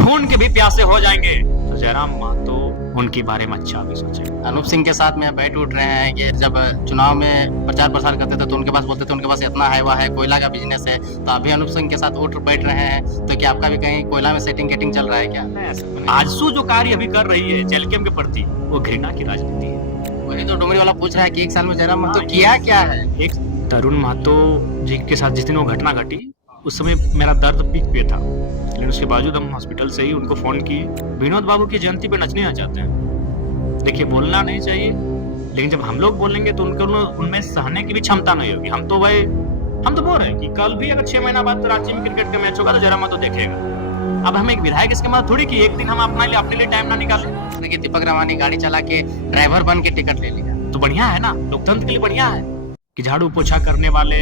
खून के भी प्यासे हो जाएंगे। तो जयराम महतो उनके बारे में अच्छा भी सोचे। अनूप सिंह के साथ में बैठ उठ रहे हैं कि जब चुनाव में प्रचार प्रसार करते थे तो उनके पास बोलते थे उनके पास इतना है, वह है, कोयला का बिजनेस है, तो अभी अनूप सिंह के साथ उठ बैठ रहे हैं, तो क्या आपका भी कहीं कोयला में सेटिंग गेटिंग चल रहा है क्या? आजसू जो कार्य अभी कर रही है जेलकेम के प्रति, वो घृणा की राजनीति है। वही तो डुमरी वाला पूछ रहा है कि एक साल में जयराम महतो किया क्या है? एक तरुण महतो जी के साथ जिस दिन वो घटना घटी, उस समय मेरा दर्द पीक पे था, लेकिन उसके बावजूद हम हॉस्पिटल से ही उनको फोन किए। विनोद बाबू की जयंती पे नचने आ जाते हैं। देखिए, बोलना नहीं चाहिए, लेकिन जब हम लोग बोलेंगे तो उनमें सहने की भी क्षमता नहीं होगी। हम तो बोल रहे हैं कि कल भी अगर 6 महीना बाद रांची में क्रिकेट का मैच होगा तो जयराम महतो देखेगा। अब हम एक विधायक इसके मतलब थोड़ी कि एक दिन हम अपने लिए टाइम ना निकालें। कि दीपक रवानी गाड़ी चला के ड्राइवर बन के टिकट ले लिया, तो बढ़िया है ना, लोकतंत्र के लिए बढ़िया है कि झाड़ू पोछा करने वाले,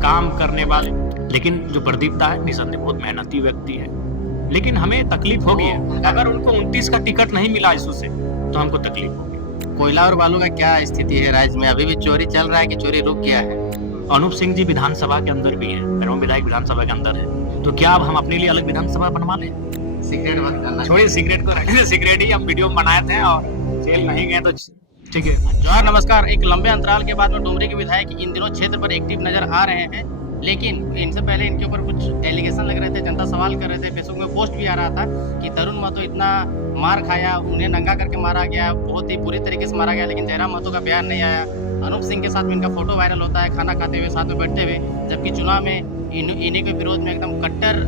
काम करने वाले। लेकिन जो प्रदीप दा है, निसंदेह बहुत मेहनती व्यक्ति है, लेकिन हमें तकलीफ होगी है अगर उनको 29 का टिकट नहीं मिला इसू से, तो हमको तकलीफ होगी। कोयला और बालू का क्या स्थिति है राज्य में? अभी भी चोरी चल रहा है कि चोरी रुक गया है? अनूप सिंह जी विधानसभा के अंदर भी हैं, एवं विधायक विधानसभा के अंदर है, तो क्या अब हम अपने लिए अलग विधानसभा बनवा लें? सिगरेट बंद करना छोड़िए, सिगरेट को रखने, सिगरेट ही हम वीडियो में बनाए थे और जेल नहीं गए तो ठीक है। जोहार, नमस्कार। एक लंबे अंतराल के बाद में डुमरी के विधायक इन दिनों क्षेत्र पर एक्टिव नजर आ रहे हैं, लेकिन इनसे पहले इनके ऊपर कुछ एलिगेशन लग रहे थे, जनता सवाल कर रहे थे, फेसबुक में पोस्ट भी आ रहा था कि तरुण महतो इतना मार खाया, उन्हें नंगा करके मारा गया, बहुत ही बुरी तरीके से मारा गया, लेकिन जयराम महतो का बयान नहीं आया। अनूप सिंह के साथ में इनका फोटो वायरल होता है खाना खाते हुए, साथ में बैठते हुए, जबकि चुनाव में इन्हीं के विरोध में एकदम कट्टर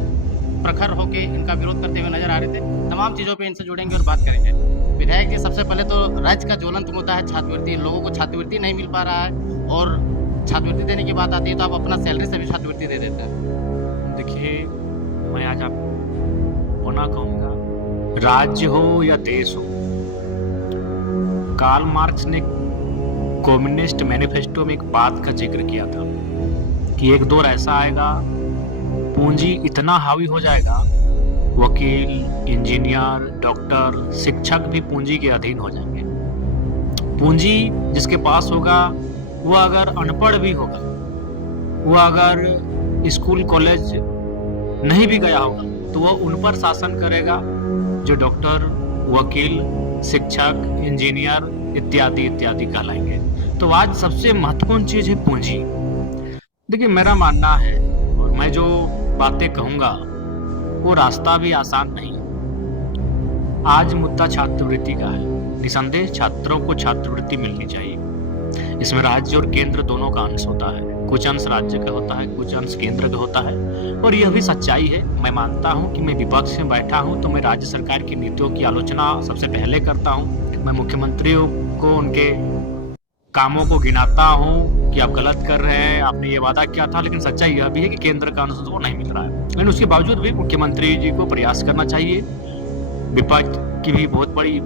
प्रखर होके इनका विरोध करते हुए नजर आ रहे थे। तमाम चीज़ों पे इनसे जुड़ेंगे और बात करेंगे। विधायक जी, सबसे पहले तो राज्य का ज्वलंत मुद्दा है छात्रवृत्ति। लोगों को छात्रवृत्ति नहीं मिल पा रहा है, और छात्रवृत्ति देने की बात आती है तो आप अपना सैलरी से भी छात्रवृत्ति दे देते हैं। देखिए, मैं आज आपको होना कहूँगा, राज्य हो या देश हो, कार्ल मार्क्स ने कम्युनिस्ट मैनिफेस्टो में एक बात का जिक्र किया था कि एक दौर ऐसा आएगा, पूंजी इतना हावी हो जाएगा, वकील, इंजीनियर, डॉक्टर, शिक्षक भी पूंजी के अधीन हो जाएंगे। पूंजी जिसके पास होगा, वो अगर अनपढ़ भी होगा, वो अगर स्कूल कॉलेज नहीं भी गया होगा, तो वो उन पर शासन करेगा जो डॉक्टर, वकील, शिक्षक, इंजीनियर इत्यादि इत्यादि कहलाएंगे। तो आज सबसे महत्वपूर्ण चीज है पूंजी। देखिए, मेरा मानना है और मैं जो बातें कहूंगा वो रास्ता भी आसान नहीं है। आज मुद्दा छात्रवृत्ति का है। निसंदेह छात्रों को छात्रवृत्ति मिलनी चाहिए। इसमें राज्य और केंद्र दोनों का अंश होता है, कुछ अंश राज्य का होता है, कुछ अंश केंद्र का होता है, और यह भी सच्चाई है। मैं मानता हूं कि मैं विपक्ष में बैठा हूं तो मैं राज्य सरकार की नीतियों की आलोचना सबसे पहले करता हूं। मैं मुख्यमंत्रियों को उनके कामों को गिनाता हूं कि आप गलत कर रहे हैं, आपने ये वादा किया था, लेकिन सच्चाई यह भी है कि केंद्र का अनुदान वो नहीं मिल रहा है। लेकिन उसके बावजूद भी मुख्यमंत्री जी को प्रयास करना चाहिए। विपक्ष की भी बहुत बड़ी,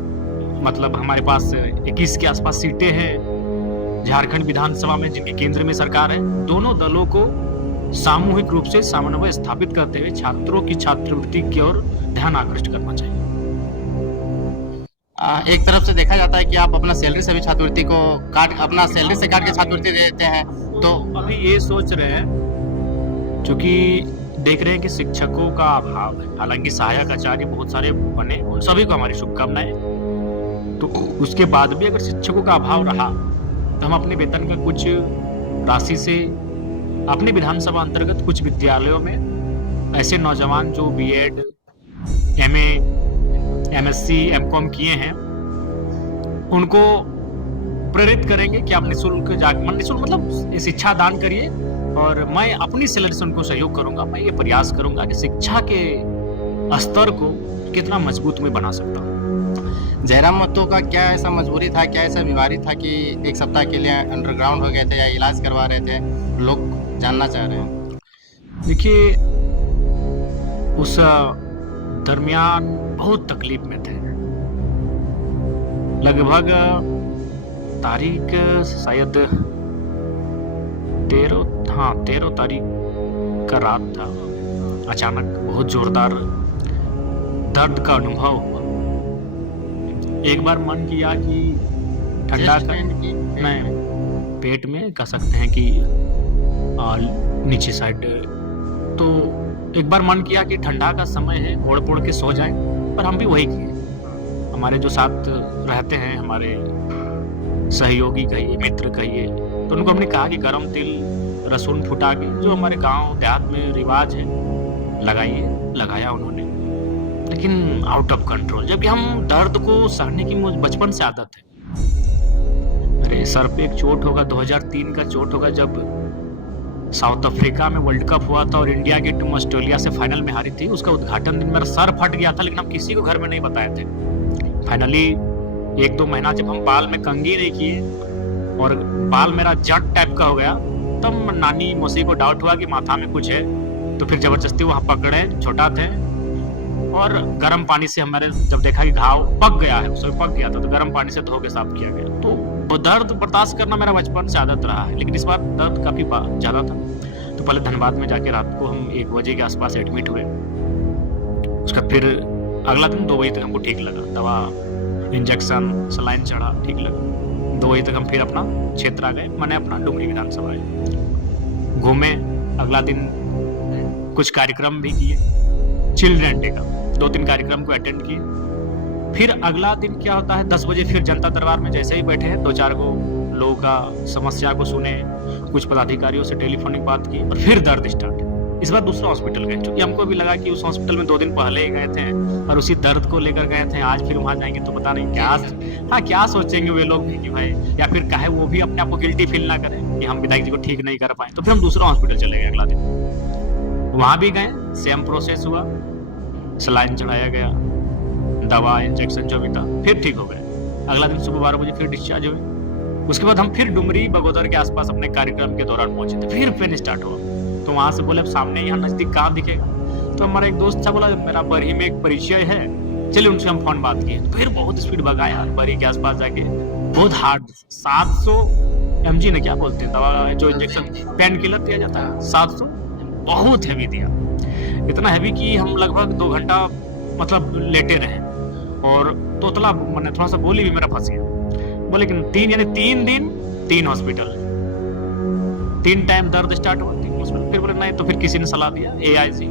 मतलब हमारे पास 21 के आसपास सीटें हैं झारखंड विधानसभा में, जिनके केंद्र में सरकार है। दोनों दलों को सामूहिक रूप से समन्वय स्थापित करते हुए छात्रों की छात्रवृत्ति की ओर ध्यान आकृष्ट करना चाहिए। एक तरफ से देखा जाता है कि आप अपना सैलरी से भी छात्रवृत्ति को अपना सैलरी से काट के छात्रवृत्ति दे देते हैं, तो अभी ये सोच रहे हैं, क्योंकि देख रहे हैं कि शिक्षकों का अभाव है। हालांकि सहायक आचार्य बहुत सारे बने, उन सभी को हमारी शुभकामनाएं। तो उसके बाद भी अगर शिक्षकों का अभाव रहा तो हम अपने वेतन का कुछ राशि से अपने विधानसभा अंतर्गत कुछ विद्यालयों में ऐसे नौजवान जो बीएड, एमए, एमएससी, एमकॉम किए हैं, उनको प्रेरित करेंगे कि आप निःशुल्क मतलब शिक्षा दान करिए, और मैं अपनी सैलरी से उनको सहयोग करूंगा। मैं ये प्रयास करूंगा कि शिक्षा के स्तर को कितना मजबूत मैं बना सकता हूँ। जयराम महतो का क्या ऐसा मजबूरी था, क्या ऐसा बीमारी था कि एक सप्ताह के लिए अंडरग्राउंड हो गए थे या इलाज करवा रहे थे? लोग जानना चाह रहे हैं। देखिए, उस दरमियान बहुत तकलीफ में थे। लगभग तारीख शायद 13 तारीख का रात था। अचानक बहुत जोरदार दर्द का अनुभव हुआ। एक बार मन किया कि ठंडा नहीं, पेट में कह सकते हैं कि नीचे साइड, तो एक बार मन किया कि ठंडा का समय है, ओढ़ पोढ़ के सो जाए, पर हम भी वही किए। हमारे जो साथ रहते हैं, हमारे सहयोगी कहिए, मित्र कहिए, तो उनको हमने कहा कि गरम तिल लहसुन फुटा के, जो हमारे गांव देहात में रिवाज है, लगाइए। लगाया उन्होंने, लेकिन आउट ऑफ कंट्रोल। जबकि हम दर्द को सहने की मुझे बचपन से आदत है। अरे सर पे एक चोट होगा, 2003 का चोट होगा, जब साउथ अफ्रीका में वर्ल्ड कप हुआ था और इंडिया की टीम ऑस्ट्रेलिया से फाइनल में हारी थी। उसका उद्घाटन दिन मेरा सर फट गया था, लेकिन हम किसी को घर में नहीं बताए थे। फाइनली 1-2 महीना जब हम बाल में कंघी नहीं किए और बाल मेरा जट टाइप का हो गया, तब नानी मौसी को डाउट हुआ कि माथा में कुछ है, तो फिर जबरदस्ती वहाँ पकड़े, छोटा थे, और गर्म पानी से हमारे जब देखा कि घाव पक गया है, उसमें पक गया था, तो गर्म पानी से धो के साफ किया गया। तो वो दर्द बर्दाश्त करना मेरा बचपन से आदत रहा है, लेकिन इस बार दर्द काफी ज्यादा था। तो पहले धनबाद में जाके रात को हम 1 बजे के आसपास एडमिट हुए। उसका फिर अगला दिन 2 बजे तक हमको ठीक लगा, दवा इंजेक्शन सलाइन चढ़ा, ठीक लगा। 2 बजे तक हम फिर अपना क्षेत्र आ गए, मैंने अपना डुमरी विधानसभा आए, घूमे। अगला दिन कुछ कार्यक्रम भी किए, चिल्ड्रन डे का 2-3 कार्यक्रम को अटेंड किए। फिर अगला दिन क्या होता है, 10 बजे फिर जनता दरबार में जैसे ही बैठे हैं, 2-4 को लोगों का समस्या को सुने, कुछ पदाधिकारियों से टेलीफोनिक बात की, और फिर दर्द स्टार्ट। इस बार दूसरा हॉस्पिटल गए, क्योंकि हमको भी लगा कि उस हॉस्पिटल में 2 दिन पहले ही गए थे और उसी दर्द को लेकर गए थे, आज फिर वहां जाएंगे तो पता नहीं क्या सोचेंगे वे लोग भी कि भाई, या फिर कहे वो भी अपने आप को गिल्टी फील ना करें कि हम विधायक जी को ठीक नहीं कर पाए। तो फिर हम दूसरा हॉस्पिटल चले गए अगला दिन, वहां भी गए, सेम प्रोसेस हुआ, सलाइन चढ़ाया गया, दवा इंजेक्शन जो भी था, फिर ठीक हो गए। अगला दिन सुबह 12 बजे फिर डिस्चार्ज हुए। उसके बाद हम फिर डुमरी बगोदर के आसपास अपने कार्यक्रम के दौरान पहुंचे थे, फिर पेन स्टार्ट हुआ। तो वहां से बोले अब सामने यहाँ नजदीक कहाँ दिखेगा, तो हमारा एक दोस्त था, बोला मेरा बरही में एक परिचय है, चलिए उनसे हम फोन बात किए। तो फिर बहुत स्पीड भगाया, बरही के आसपास जाके बहुत हार्ड 700 mg ने क्या बोलते हैं दवा, जो इंजेक्शन पेन किलर दिया जाता है, 700, बहुत हैवी दिया। इतना हैवी कि हम लगभग 2 घंटा मतलब लेटे रहे, और तोतला मैंने थोड़ा सा बोली भी मेरा फंस गया। बोले कि 3 दिन 3 हॉस्पिटल, 3 टाइम दर्द स्टार्ट हुआ, 3 हॉस्पिटल। फिर बोले नहीं, तो फिर किसी ने सलाह दिया, AIG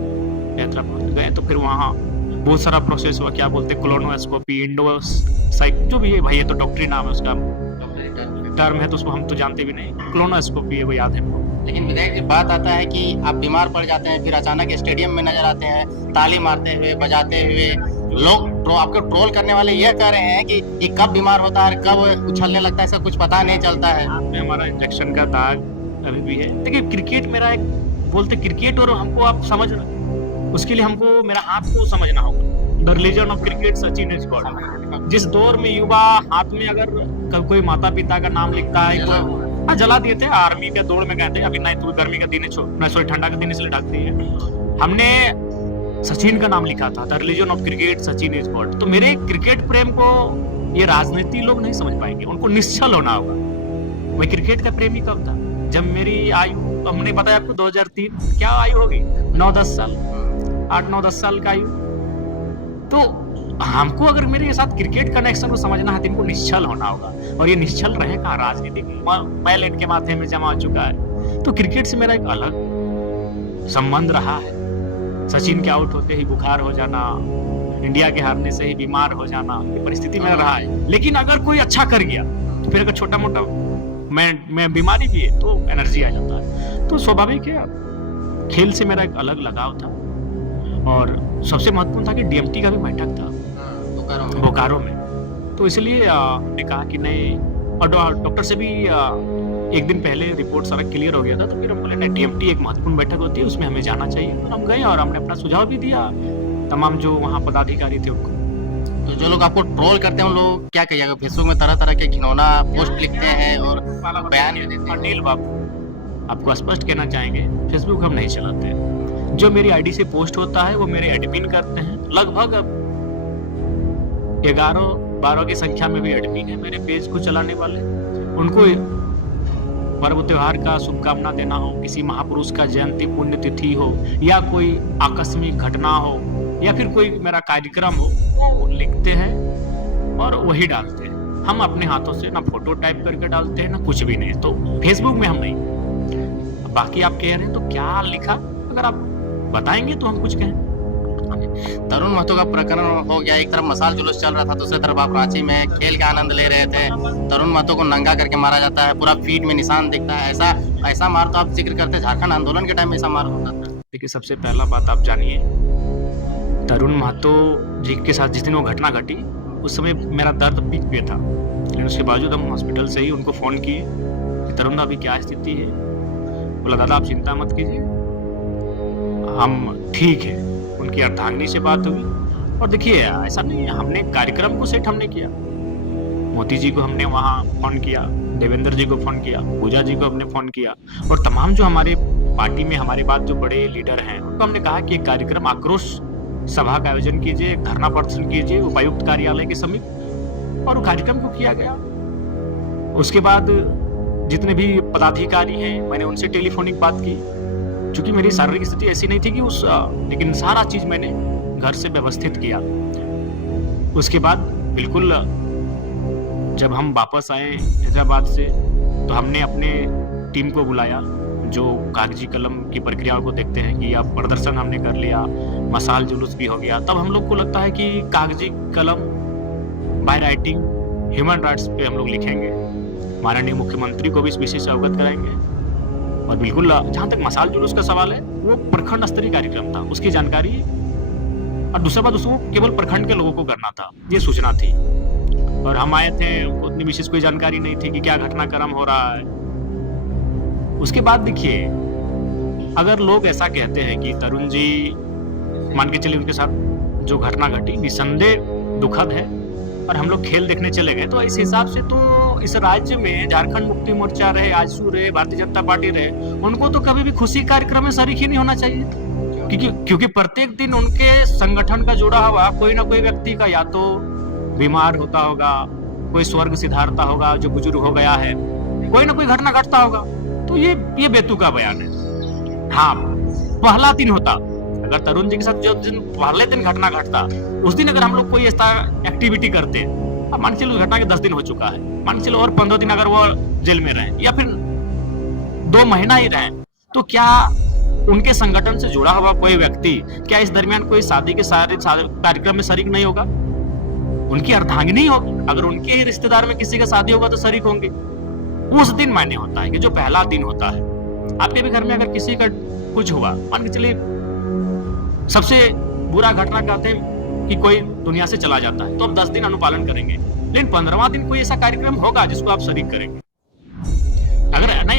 हैदराबाद गए, तो फिर वहाँ बहुत सारा प्रोसेस हुआ, क्या बोलते हैं कोलोनोस्कोपी, इंडोसाइक, जो भी है भाई, ये तो डॉक्टरी नाम है, उसका टर्म है, तो उसको हम तो जानते भी नहीं। कोलोनोस्कोपी है वो याद है। लेकिन विधायक जी, बात आता है कि आप बीमार पड़ जाते हैं, फिर अचानक स्टेडियम में नजर आते हैं, ताली मारते हुए, बजाते हुए। लोग आपको ट्रोल करने वाले यह कह रहे हैं कि कब बीमार होता है, कब उछलने लगता है, इसका कुछ पता नहीं चलता है। हाथ में हमारा इंजेक्शन का दाग अभी भी है। देखिए क्रिकेट मेरा एक, बोलते क्रिकेट, और हमको आप समझ, उसके लिए हमको मेरा हाथ को समझना होगा। The religion of cricket Sachin is God. जिस दौर में युवा हाथ में अगर कोई माता पिता का नाम लिखता है, जला दिए थे, आर्मी के दौड़ में गए थे, अभी नहीं तो गर्मी का दिन है, सॉरी ठंडा का दिन इसलिए ढकती है, हमने सचिन का नाम लिखा था, the religion of cricket Sachin is God. तो मेरे क्रिकेट प्रेम को ये राजनीति लोग नहीं समझ पाएंगे, उनको निश्चल होना होगा। मैं क्रिकेट का प्रेमी कब था, जब मेरी आयु, हमने बताया आपको 2003, क्या आयु होगी, 9-10 साल, 8-9-10 साल का आयु। तो हमको अगर मेरे साथ क्रिकेट कनेक्शन को समझना है, तो इनको निश्चल होना होगा, और ये निश्चल रहे कहाँ, राजनीति बैलेट के माथे में जमा हो चुका है। तो क्रिकेट से मेरा एक अलग संबंध रहा है। सचिन के आउट होते ही बुखार हो जाना, इंडिया के हारने से ही बीमार हो जाना, ये परिस्थिति में रहा है। लेकिन अगर कोई अच्छा कर गया, तो फिर अगर छोटा मोटा मैं बीमारी भी है, तो एनर्जी आ जाता है। तो स्वाभाविक है, खेल से मेरा एक अलग लगाव था। और सबसे महत्वपूर्ण था कि DMT का भी बैठक था बोकारो में, तो इसलिए हमने कहा कि नहीं, और डॉक्टर से भी 1 दिन पहले रिपोर्ट सारा क्लियर हो गया था, तो फिर हम बोले नहीं, DMT एक महत्वपूर्ण बैठक होती है, उसमें हमें जाना चाहिए। और हम गए और हमने अपना सुझाव भी दिया तमाम जो वहाँ पदाधिकारी थे उनको। तो जो लोग आपको ट्रोल करते हैं, उन लोग क्या कहिएगा, फेसबुक में तरह तरह के घिनौना पोस्ट लिखते हैं और बयान भी देते हैं। अनिल बाबू, आपको स्पष्ट कहना चाहेंगे, फेसबुक हम नहीं चलाते। जो मेरी आईडी से पोस्ट होता है वो मेरे एडमिन करते हैं। लगभग अब 11-12 की संख्या में भी एडमिन है मेरे पेज को चलाने वाले। उनको पर्व त्योहार का शुभकामना देना हो, किसी महापुरुष का जयंती पुण्यतिथि हो, या कोई आकस्मिक घटना हो, या फिर कोई मेरा कार्यक्रम हो, वो लिखते हैं और वही डालते हैं। हम अपने हाथों से ना फोटो टाइप करके डालते हैं, ना कुछ भी नहीं। तो फेसबुक में हम नहीं। बाकी आप कह रहे हैं तो क्या लिखा, अगर आप बताएंगे तो हम कुछ कहें। तरुण महतो का प्रकरण हो गया, एक तरफ मसाल जुलूस चल रहा था, दूसरी तरफ आप रांची में खेल का आनंद ले रहे थे। तरुण महतो को नंगा करके मारा जाता है, पूरा फीट में निशान दिखता है। ऐसा मार तो आप जिक्र करते झारखंड आंदोलन के टाइम में ऐसा मार होता था। देखिए, सबसे पहला बात आप जानिए, तरुण महतो जी के साथ जिस दिन वो घटना घटी उस समय मेरा दर्द पीक पे था, लेकिन उसके बावजूद हम हॉस्पिटल से ही उनको फ़ोन किए कि तरुण अभी क्या स्थिति है। बोला दादा आप चिंता मत कीजिए, हम ठीक है। उनकी अर्धांगिनी से बात हुई और देखिए ऐसा नहीं है, हमने कार्यक्रम को सेट हमने किया। मोती जी को हमने वहाँ फ़ोन किया, देवेंद्र जी को फ़ोन किया, पूजा जी को हमने फ़ोन किया और तमाम जो हमारे पार्टी में हमारे बाद जो बड़े लीडर हैं उनको हमने कहा कि एक कार्यक्रम आक्रोश सभा का आयोजन कीजिए, धरना प्रदर्शन कीजिए उपायुक्त कार्यालय के समीप, और वो कार्यक्रम को किया गया। उसके बाद जितने भी पदाधिकारी हैं मैंने उनसे टेलीफोनिक बात की, क्योंकि मेरी शारीरिक स्थिति ऐसी नहीं थी कि लेकिन सारा चीज़ मैंने घर से व्यवस्थित किया। उसके बाद बिल्कुल जब हम वापस आए हैदराबाद से तो हमने अपने टीम को बुलाया जो कागजी कलम की प्रक्रियाओं को देखते हैं कि अब प्रदर्शन हमने कर लिया, मसाल जुलूस भी हो गया। तब हम लोग को लगता है कि कागजी कलम बाय राइटिंग ह्यूमन राइट्स पे हम लोग लिखेंगे, माननीय मुख्यमंत्री को भी इस विषय से अवगत कराएंगे। और बिल्कुल जहाँ तक मसाल जुलूस का सवाल है, वो प्रखंड स्तरीय कार्यक्रम था, उसकी जानकारी और दूसरा बात उसको केवल प्रखंड के लोगों को करना था, ये सूचना थी। और हम आए थे, उनको उतनी विशेष कोई जानकारी नहीं थी कि क्या घटनाक्रम हो रहा है। उसके बाद देखिए, अगर लोग ऐसा कहते हैं कि तरुण जी मान के चलिए उनके साथ जो घटना घटी निसंदेह दुखद है और हम लोग खेल देखने चले गए, तो इस हिसाब से तो इस राज्य में झारखंड मुक्ति मोर्चा रहे, आजसू रहे, भारतीय जनता पार्टी रहे, उनको तो कभी भी खुशी कार्यक्रम में शरीक ही नहीं होना चाहिए, क्योंकि प्रत्येक दिन उनके संगठन का जुड़ा हुआ कोई ना कोई व्यक्ति का या तो बीमार होता होगा, कोई स्वर्ग सिधारता होगा जो बुजुर्ग हो गया है, कोई ना कोई घटना घटता होगा। तो ये बेतुका बयान है। हाँ, पहला दिन होता, अगर तरुण जी के साथ जो दिन पहले दिन घटना घटता उस दिन अगर हम लोग कोई ऐसा एक्टिविटी करते, अब मान के चलो घटना के 10 दिन हो चुका है, मान के चलो और 15 दिन अगर वो जेल में रहे या फिर 2 महीना ही रहे, तो क्या उनके संगठन से जुड़ा हुआ कोई व्यक्ति क्या इस दरमियान कोई शादी के सारे कार्यक्रम में शरीक नहीं होगा? उनकी अर्धांगिनी होगी, अगर उनके ही रिश्तेदार में किसी का शादी होगा तो शरीक होंगे। उस दिन मायने होता है कि जो पहला दिन होता है। आपके भी घर में अगर किसी का कुछ हुआ, मान के चलिए सबसे बुरा घटना कहते हैं कि कोई दुनिया से चला जाता है, तो अब 10 दिन अनुपालन करेंगे, लेकिन 15वां दिन कोई ऐसा कार्यक्रम होगा जिसको आप शरीक करेंगे।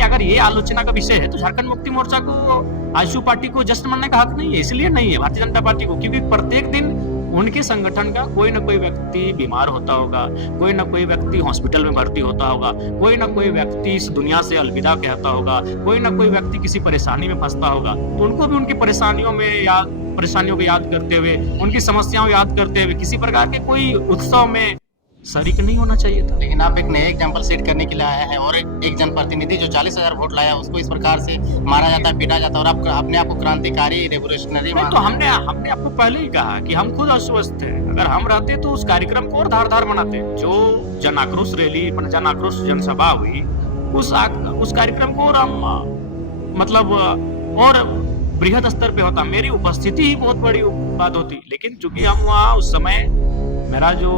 अगर ये आलोचना का विषय है तो झारखंड मुक्ति मोर्चा को, आजसू पार्टी को जश्न मनाने का हक नहीं है। इसलिए नहीं है भारतीय जनता पार्टी को, क्योंकि प्रत्येक दिन उनके संगठन का कोई ना कोई व्यक्ति बीमार होता होगा, कोई ना कोई व्यक्ति हॉस्पिटल में भर्ती होता होगा, कोई ना कोई व्यक्ति इस दुनिया से अलविदा कहता होगा, कोई ना कोई व्यक्ति किसी परेशानी में फंसता होगा, तो उनको भी उनकी परेशानियों को याद करते हुए, उनकी समस्याओं याद करते हुए किसी प्रकार के कोई उत्सव में शरीक नहीं होना चाहिए था। लेकिन आप एक नए एग्जाम्पल सेट करने के लिए आए हैं और एक जनप्रतिनिधि जो 40,000 वोट लाया उसको इस प्रकार से मारा जाता है, पीटा जाता है, और आप अपने आप को क्रांतिकारी रेवोल्यूशनरी तो हमने आपको पहले ही कहा कि हम खुद अस्वस्थ हैं। अगर हम रहते तो उस कार्यक्रम को और धारदार बनाते। जो जन आक्रोश रैली, जन आक्रोश जनसभा हुई, उस कार्यक्रम को और हम मतलब और बृहद स्तर पे होता, मेरी उपस्थिति ही बहुत बड़ी बात होती। लेकिन चूंकि हम वहाँ उस समय, मेरा जो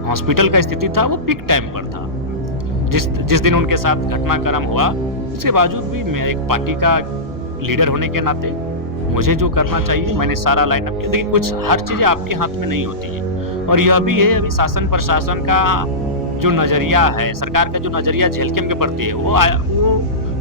हॉस्पिटल का स्थिति था वो पीक टाइम पर था, जिस दिन उनके साथ घटनाक्रम हुआ, उसके बावजूद भी मैं एक पार्टी का लीडर होने के नाते मुझे जो करना चाहिए मैंने सारा लाइनअप किया। देखिए, कुछ हर चीजें आपके हाथ में नहीं होती है, और यह भी है अभी शासन प्रशासन का जो नजरिया है, सरकार का जो नजरिया झेलकेम के प्रति है, वो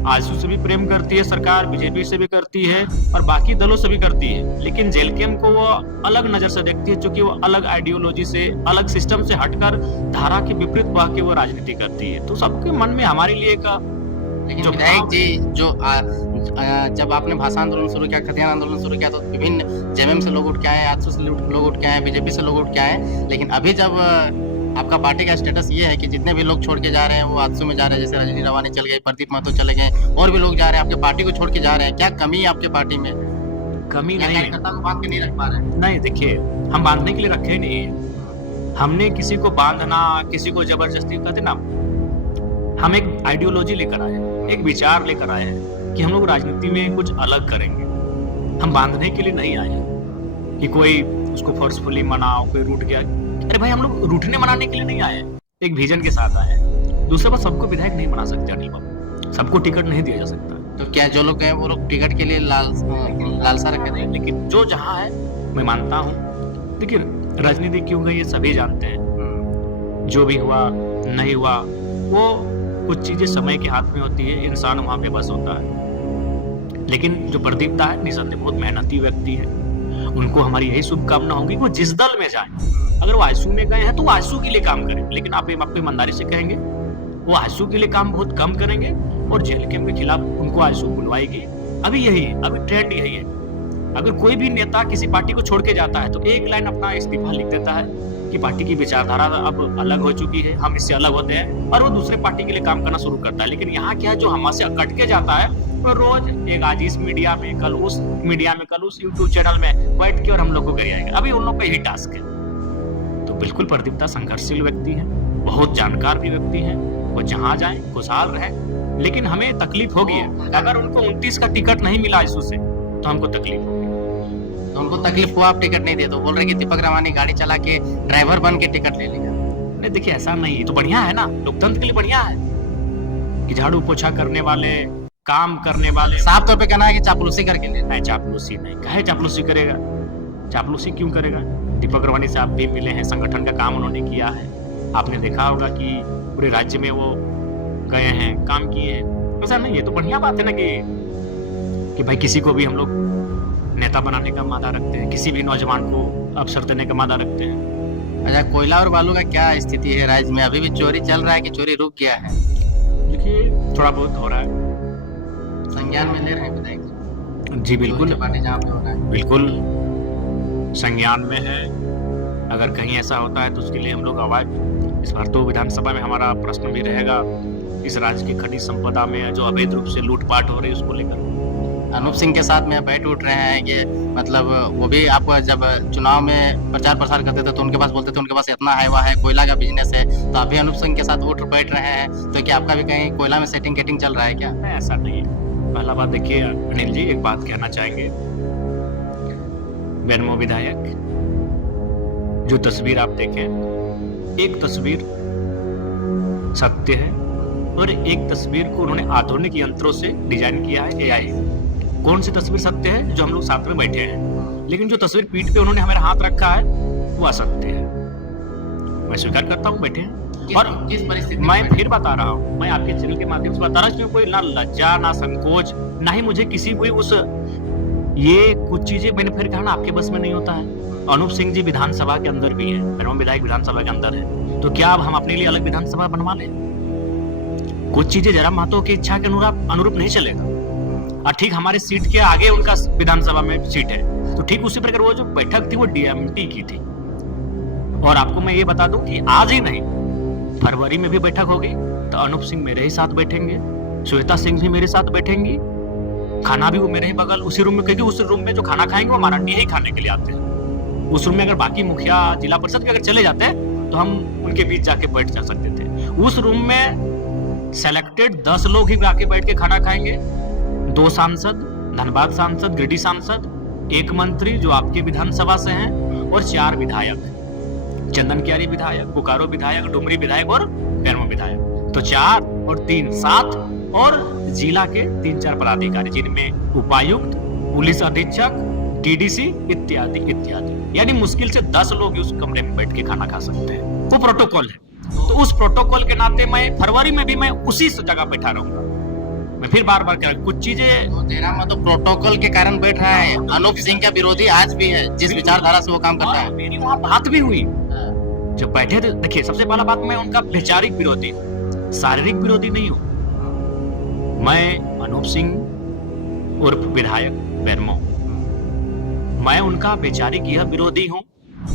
आजसू से भी प्रेम करती है सरकार, बीजेपी से भी करती है और बाकी दलों से भी करती है, लेकिन जेलकेम को वो अलग नजर से देखती है, क्योंकि वो अलग आइडियोलॉजी से, अलग सिस्टम से हटकर धारा के विपरीत बह के वो राजनीति करती है। तो सबके मन में हमारे लिए लेकिन विधायक जी जब आपने भाषा आंदोलन शुरू किया, खतियान आंदोलन शुरू किया, तो विभिन्न जेएमएम से लोग उठ के आए, आजसू से लोग उठ के आए, बीजेपी से लोग उठ के आए, लेकिन अभी जब आपका पार्टी का स्टेटस ये है कि जितने भी लोग छोड़ के जा रहे हैं वो आजसू में जा रहे हैं, जैसे रजनी रवानी चल गई, प्रदीप महतो चले गए, और भी लोग जा रहे हैं, आपके पार्टी को छोड़ के जा रहे हैं, क्या कमी है आपके पार्टी में? कमी नहीं, कार्यकर्ता को बांध के नहीं रख पा रहे हैं? नहीं, देखिए, हम बांधने के लिए रखे ही नहीं है। हमने किसी को बांधना, किसी को जबरदस्ती कहते ना, हम एक आइडियोलॉजी लेकर आए, एक विचार लेकर आए हैं कि हम लोग राजनीति में कुछ अलग करेंगे। हम बांधने के लिए नहीं आए हैं कि कोई उसको फोर्सफुली मनाओ, कोई रूठ गया। अरे भाई, हम लोग रूठने मनाने के लिए नहीं आए हैं, एक विजन के साथ आए हैं। दूसरा बात, सबको विधायक नहीं बना सकते अनिल बाबू, सबको टिकट नहीं दिया जा सकता। तो क्या जो लोग हैं वो लोग टिकट के लिए लालसा रखे थे? लेकिन जो जहाँ है मैं मानता हूँ, देखिए राजनीति क्यों गई ये सभी जानते हैं। जो भी हुआ नहीं हुआ, वो कुछ चीजें समय के हाथ में होती है, इंसान वहां पे बस होता है। लेकिन जो प्रदीप दा है, निसंदेह बहुत मेहनती व्यक्ति है। उनको हमारी यही शुभकामना होगी कि वो जिस दल में जाए, अगर वो आईसीयू में गए हैं तो वो आईसीयू के लिए काम करें। लेकिन आप आपको ईमानदारी से कहेंगे, वो आईसीयू के लिए काम बहुत कम करेंगे और जेल कैंप के खिलाफ उनको आईसीयू बुलवाएगी। अभी यही है, अभी ट्रेंड यही है। अगर कोई भी नेता किसी पार्टी को छोड़ के जाता है तो एक लाइन अपना इस्तीफा लिख देता है कि पार्टी की विचारधारा अब अलग हो चुकी है, हम इससे अलग होते हैं, और वो दूसरे पार्टी के लिए काम करना शुरू करता है। लेकिन यहाँ क्या है, जो हमसे कट के जाता है वो रोज एक आज इस मीडिया में, कल उस मीडिया में, कल उस यूट्यूब चैनल में बैठ के और हम लोग को कर आएगा। अभी उन लोग का यही टास्क है। तो बिल्कुल प्रदीप दा संघर्षशील व्यक्ति है, बहुत जानकार भी व्यक्ति है, वो जहाँ जाए खुशहाल रहे। लेकिन हमें तकलीफ होगी अगर उनको 29 का टिकट नहीं मिला आईसीयू से, तो हमको तकलीफ होगी। तो उनको तकलीफ हुआ, आप टिकट नहीं दिए तो बोल रहे कि दीपक रवानी गाड़ी चला के ड्राइवर बन के टिकट ले लेगा। नहीं, देखिए ऐसा नहीं है, तो बढ़िया है ना, लोकतंत्र के लिए बढ़िया है कि झाड़ू पोछा करने वाले, काम करने वाले। साफ तौर पे कहना है कि चापलूसी करके ले। नहीं, चापलूसी नहीं, काहे चापलूसी करेगा? चापलूसी क्यों करेगा? दीपक रवानी से आप भी मिले हैं, संगठन का काम उन्होंने किया है, आपने देखा होगा कि पूरे राज्य में वो गए हैं, काम किए हैं। ऐसा नहीं है, तो बढ़िया बात है ना कि भाई किसी को भी हम लोग नेता बनाने का मादा रखते हैं, किसी भी नौजवान को अवसर देने का मादा रखते हैं। अच्छा, कोयला और बालू का क्या स्थिति है राज्य में? अभी भी चोरी चल रहा है कि चोरी रुक गया है? देखिए थोड़ा बहुत हो रहा है। संज्ञान में ले रहे हैं विधायक जी बिल्कुल, जहाँ पे हो रहा है बिल्कुल संज्ञान में है। अगर कहीं ऐसा होता है तो उसके लिए हम लोग आवाज, इस बार तो विधानसभा में हमारा प्रश्न भी रहेगा इस राज्य की खनिज संपदा में जो अवैध रूप से लूटपाट हो रही है उसको लेकर। अनूप सिंह के साथ में बैठ उठ रहे हैं कि मतलब वो भी आपको जब चुनाव में प्रचार प्रसार करते थे तो उनके पास बोलते थे उनके पास इतना है, वह है, कोयला का बिजनेस है, तो आप भी अनूप सिंह के साथ उठ बैठ रहे हैं, तो क्या आपका भी कहीं कोयला में सेटिंग गेटिंग चल रहा है क्या? नहीं, ऐसा नहीं है। पहला बात देखिए अनिल जी, एक बात कहना चाहेंगे, बेरमो विधायक जो तस्वीर आप देखें, एक तस्वीर सत्य है और एक तस्वीर को उन्होंने आधुनिक यंत्रों से डिजाइन किया है, एआई। कौन सी तस्वीर सत्य है? जो हम लोग साथ में बैठे हैं। लेकिन जो तस्वीर पीठ पे उन्होंने हमारे हाथ रखा है वो असत्य है। मैं स्वीकार करता हूँ, बैठे हैं। और किस परिस्थिति मैं फिर बता रहा हूँ, मैं आपके चैनल के माध्यम से बता रहा हूँ, कोई ना लज्जा ना संकोच, ना ही मुझे किसी कोई उस, ये कुछ चीजें मैंने फिर कहा ना आपके बस में नहीं होता है। अनूप सिंह जी विधानसभा के अंदर भी है, बेरमो विधायक विधानसभा के अंदर है, तो क्या अब हम अपने लिए अलग विधानसभा बनवा लें? कुछ चीजें जरा महतो की इच्छा के अनुरूप नहीं चलेगा। और ठीक हमारे सीट के आगे उनका विधानसभा में सीट है, तो ठीक उसी प्रकार वो जो बैठक थी वो डीएमटी की थी। और आपको मैं ये बता दूं कि आज ही नहीं, फरवरी में भी बैठक होगी तो अनूप सिंह मेरे ही साथ बैठेंगे, श्वेता सिंह भी मेरे साथ बैठेंगी, खाना भी वो मेरे ही बगल उसी रूम में, क्योंकि उस रूम में जो खाना खाएंगे वो हमारा ही खाने के लिए आते हैं। उस रूम में अगर बाकी मुखिया जिला परिषद के अगर चले जाते हैं तो हम उनके बीच जाके बैठ जा सकते थे। उस रूम में सेलेक्टेड 10 लोग ही आके बैठ के खाना खाएंगे, 2 सांसद, धनबाद सांसद, गिरिडीह सांसद, 1 मंत्री जो आपके विधानसभा से हैं और 4 विधायक, चंदन कियारी विधायक, बोकारो विधायक, डुमरी विधायक और बेरमो विधायक। तो 4 और 3 7 और जिला के 3-4 पदाधिकारी, जिनमें उपायुक्त, पुलिस अधीक्षक, डीडीसी इत्यादि इत्यादि, यानी मुश्किल से 10 लोग उस कमरे में बैठ के खाना खा सकते हैं। वो प्रोटोकॉल है। तो उस प्रोटोकॉल के नाते मैं फरवरी में भी मैं उसी जगह बैठा रहूंगा। मैं फिर बार बार कह रहा हूं, कुछ चीजें तो तेरा मतलब प्रोटोकॉल के कारण बैठ रहा है। अनूप सिंह का विरोधी आज भी है, जिस विचारधारा से वो काम करता है। मेरी वहां बात भी हुई जब बैठे थे। देखिए सबसे पहला बात, मैं उनका वैचारिक विरोधी, शारीरिक विरोधी नहीं हूं। मैं अनूप सिंह उर्फ विधायक बेरमो, मैं उनका वैचारिक यह विरोधी हूं।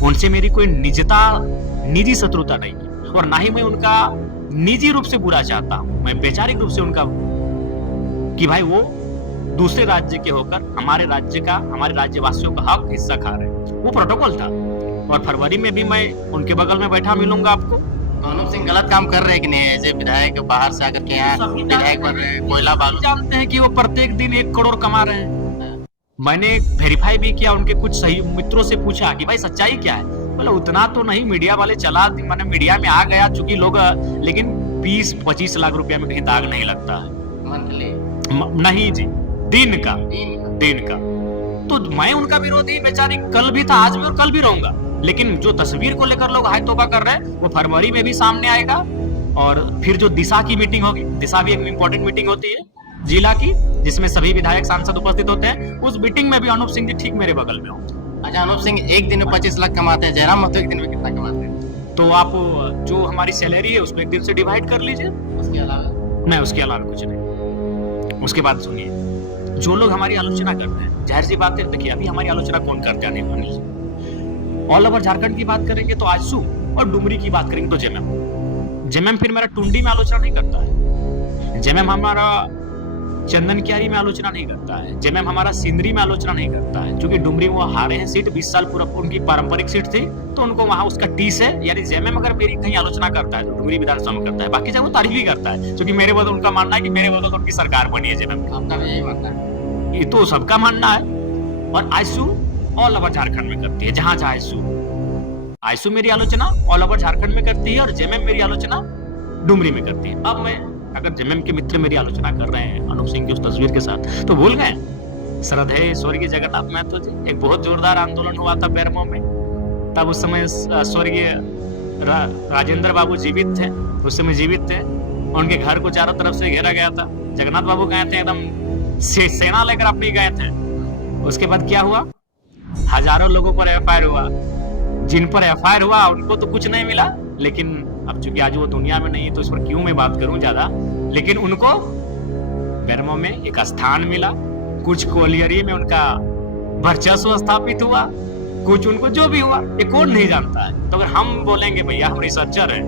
उनसे मेरी कोई निजी शत्रुता नहीं है और ना ही मैं उनका निजी रूप से बुरा चाहता हूं। मैं वैचारिक रूप से उनका, कि भाई वो दूसरे राज्य के होकर हमारे राज्य का, हमारे राज्यवासियों का हक हिस्सा खा रहे हैं, वो प्रोटोकॉल था। और फरवरी में भी मैं उनके बगल में बैठा मिलूंगा आपको। तो अनूप सिंह गलत काम कर रहे हैं कि नहीं? ऐसे विधायक बाहर से आकर के यहाँ विधायक बन रहे हैं, कोयला बालू। जानते हैं कि वो प्रत्येक दिन 1 करोड़ कमा रहे हैं। मैंने वेरीफाई भी किया, उनके कुछ सही मित्रों से पूछा कि भाई सच्चाई क्या है। बोला उतना तो नहीं, मीडिया वाले चला, मैंने मीडिया में आ गया चूंकि लोग, लेकिन 20-25 लाख रुपया में कहीं दाग नहीं लगता है। मंथली नहीं जी, दिन का। तो मैं उनका विरोधी बेचारी कल भी था, आज भी और कल भी रहूंगा। लेकिन जो तस्वीर को लेकर लोग हाय तौबा कर रहे हैं वो फरवरी में भी सामने आएगा। और फिर जो दिशा की मीटिंग होगी, दिशा भी एक इम्पोर्टेंट मीटिंग होती है जिला की, जिसमें सभी विधायक सांसद उपस्थित होते हैं। उस मीटिंग में भी अनूप सिंह जी ठीक मेरे बगल में होंगे। अच्छा, अनूप सिंह एक दिन में 25 लाख कमाते हैं, जयराम महतो एक दिन में कितना कमाते हैं? तो आप जो हमारी सैलरी है उसको एक दिन से डिवाइड कर लीजिए। उसके अलावा नहीं, उसके अलावा कुछ नहीं। उसके बाद सुनिए, जो लोग हमारी आलोचना करते हैं, जाहिर सी बात है, देखिए अभी हमारी आलोचना कौन करते हैं, अनिल जी। ऑल ओवर झारखंड की बात करेंगे तो आजसू, और डुमरी की बात करेंगे तो जेएमएम फिर मेरा टुंडी में आलोचना नहीं करता है। जेएमएम हमारा चंदन क्यारी में आलोचना नहीं करता है। जेएमएम हमारा सिंदरी में आलोचना नहीं करता है, क्योंकि डुमरी वो हारे हैं सीट, 20 साल पूरा उनकी पारंपरिक सीट थी, तो उनको वहां उसका टीस है। यानी जेएमएम अगर मेरी कहीं आलोचना करता है तो डुमरी विधानसभा में करता है, बाकी जगह वो तारीफ भी करता है, क्योंकि मेरे बदल उनका मानना है कि मेरे बदल तो उनकी सरकार बनी है जेएमएम। आपका भी यही मानना है? ये तो सबका मानना है। और आईसू ऑल ओवर झारखंड में करती है, जहां जहां आईसू मेरी आलोचना ऑल ओवर झारखंड में करती है, और जेएमएम मेरी आलोचना डुमरी में करती है। अब मैं अगर जेएमएम के मित्र मेरी आलोचना कर रहे हैं अनूप सिंह की उस तस्वीर के साथ, तो भूल गए श्रद्धेय स्वर्गीय जगन्नाथ महतो जी, एक बहुत जोरदार आंदोलन हुआ था बेरमो में, तब उस समय स्वर्गीय राजेंद्र बाबू जीवित थे, उस समय जीवित थे, उनके घर को चारों तरफ से घेरा गया था। जगन्नाथ बाबू गए थे, एकदम सेना लेकर अपनी गए थे। उसके बाद क्या हुआ, हजारों लोगों पर एफआईआर हुआ, जिन पर एफआईआर हुआ उनको तो कुछ नहीं मिला, लेकिन अब चूंकि आज वो दुनिया में नहीं है तो इस पर क्यों मैं बात करूं ज्यादा, लेकिन उनको बेरमो में एक स्थान मिला, कुछ कोलियरी में उनका वर्चस्व स्थापित हुआ, कुछ उनको जो भी हुआ ये कौन नहीं जानता है। तो अगर हम बोलेंगे भैया हम रिसर्चर हैं,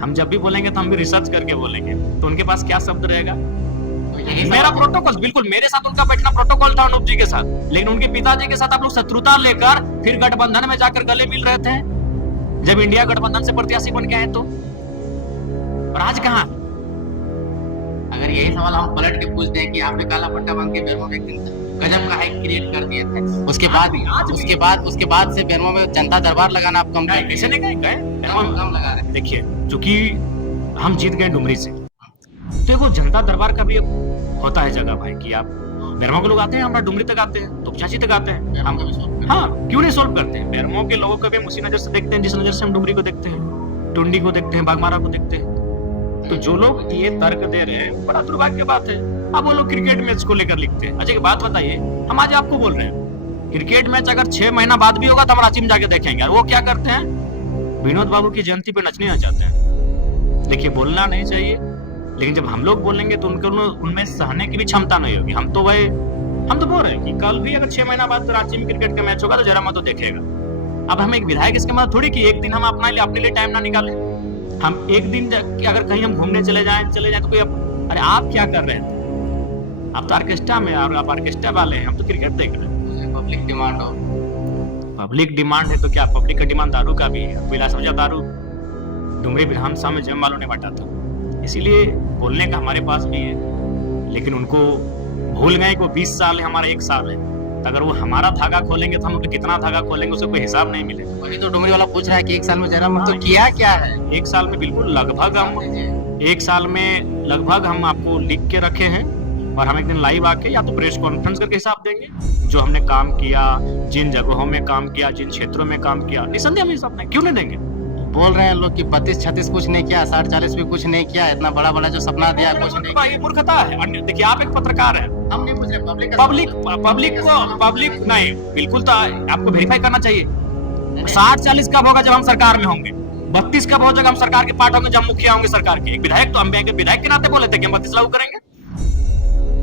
हम जब भी बोलेंगे तो हम भी रिसर्च करके बोलेंगे, तो उनके पास क्या शब्द रहेगा? तो मेरा प्रोटोकॉल बिल्कुल, मेरे साथ उनका बैठना प्रोटोकॉल था अनूप जी के साथ, लेकिन उनके पिताजी के साथ आप लोग शत्रुता लेकर फिर गठबंधन में जाकर गले मिल रहे थे जब इंडिया गठबंधन से प्रत्याशी बन के आए तो। और आज कहां? अगर यही सवाल हम पलट के पूछ दें कि आपने काला पट्टा बांध के बेरमो में एक दिन गजब का हाइक क्रिएट कर दिए थे, उसके बाद से बेरमो में जनता दरबार लगाना आप कम कर, ऐसे नहीं गए कम लगा रहे हैं। देखिए, चूंकि हम जीत गए डुमरी से, तो देखो जनता दरबार का भी होता है जगह भाई, कि आप बेरमो के लोग आते हैं, हमारा डुमरी तक आते हैं, तो चाची तक आते हैं, हम हाँ क्यों नहीं सोल्व करते हैं? बेरमो के लोगों को भी हम उसी नजर से देखते हैं जिस नजर से हम डुमरी को देखते हैं, टुंडी को देखते हैं, बागमारा को देखते हैं। तो जो लोग ये तर्क दे रहे हैं, बड़ा दुर्भाग्य बात है। अब वो लोग क्रिकेट मैच को लेकर लिखते हैं। अच्छा एक बात बताइए, हम आज आपको बोल रहे हैं क्रिकेट मैच अगर 6 महीना बाद भी होगा तो हम रांची में जाके देखेंगे, और वो क्या करते हैं, विनोद बाबू की जयंती पे नचने आ जाते हैं। देखिए बोलना नहीं चाहिए, लेकिन जब हम लोग बोलेंगे तो उनको उनमें सहने की भी क्षमता नहीं होगी। हम तो बोल रहे हैं कि कल भी अगर 6 महीना बाद रांची में क्रिकेट का मैच होगा तो जयराम महतो देखेगा। अब हम एक विधायक इसके मतलब थोड़ी कि एक दिन हम अपने लिए टाइम ना निकालें। हम एक दिन अगर कहीं हम घूमने चले जाएं तो कोई अरे आप क्या कर रहे थे? आप तो ऑर्केस्ट्रा में, और आप ऑर्केस्ट्रा वाले हैं, हम तो क्रिकेट देख रहे हैं। पब्लिक डिमांड हो, पब्लिक डिमांड है तो क्या पब्लिक का डिमांड दारू का भी है? पहला समझा दारू डुमरी विधानसभा में जम वालों ने बांटा था, इसीलिए बोलने का हमारे पास भी है। लेकिन उनको भूल गए कि 20 साल है, हमारा 1 साल है। तो अगर वो हमारा धागा खोलेंगे तो हम लोग कितना धागा खोलेंगे उसका कोई हिसाब नहीं मिलेगा। वही तो डुमरी वाला पूछ रहा है कि 1 साल में जयराम महतो किया क्या है? 1 साल में बिल्कुल लगभग हम 1 साल में लगभग हम आपको लिख के रखे हैं, और हम एक दिन लाइव आके या तो प्रेस कॉन्फ्रेंस करके हिसाब देंगे जो हमने काम किया, जिन जगहों में काम किया, जिन क्षेत्रों में काम किया। निसंदेह हम हिसाब नहीं, क्यों नहीं देंगे? बोल रहे हैं लोग कि 32-36 कुछ नहीं किया, 60-40 भी कुछ नहीं किया, इतना बड़ा जो सपना दिया कुछ नहीं किया। ये मूर्खता है। देखिए आप एक पत्रकार हैं, हम नहीं पूछ रहे पब्लिक नहीं, बिल्कुल तो आपको वेरीफाई करना चाहिए। 60-40 कब होगा? जब हम सरकार में होंगे। 32 कब हो जाएगा? हम सरकार के पार्ट होंगे, जब मुखिया होंगे सरकार के। एक विधायक तो हम विधायक के नाते बोले थे कि हम 32 लागू करेंगे।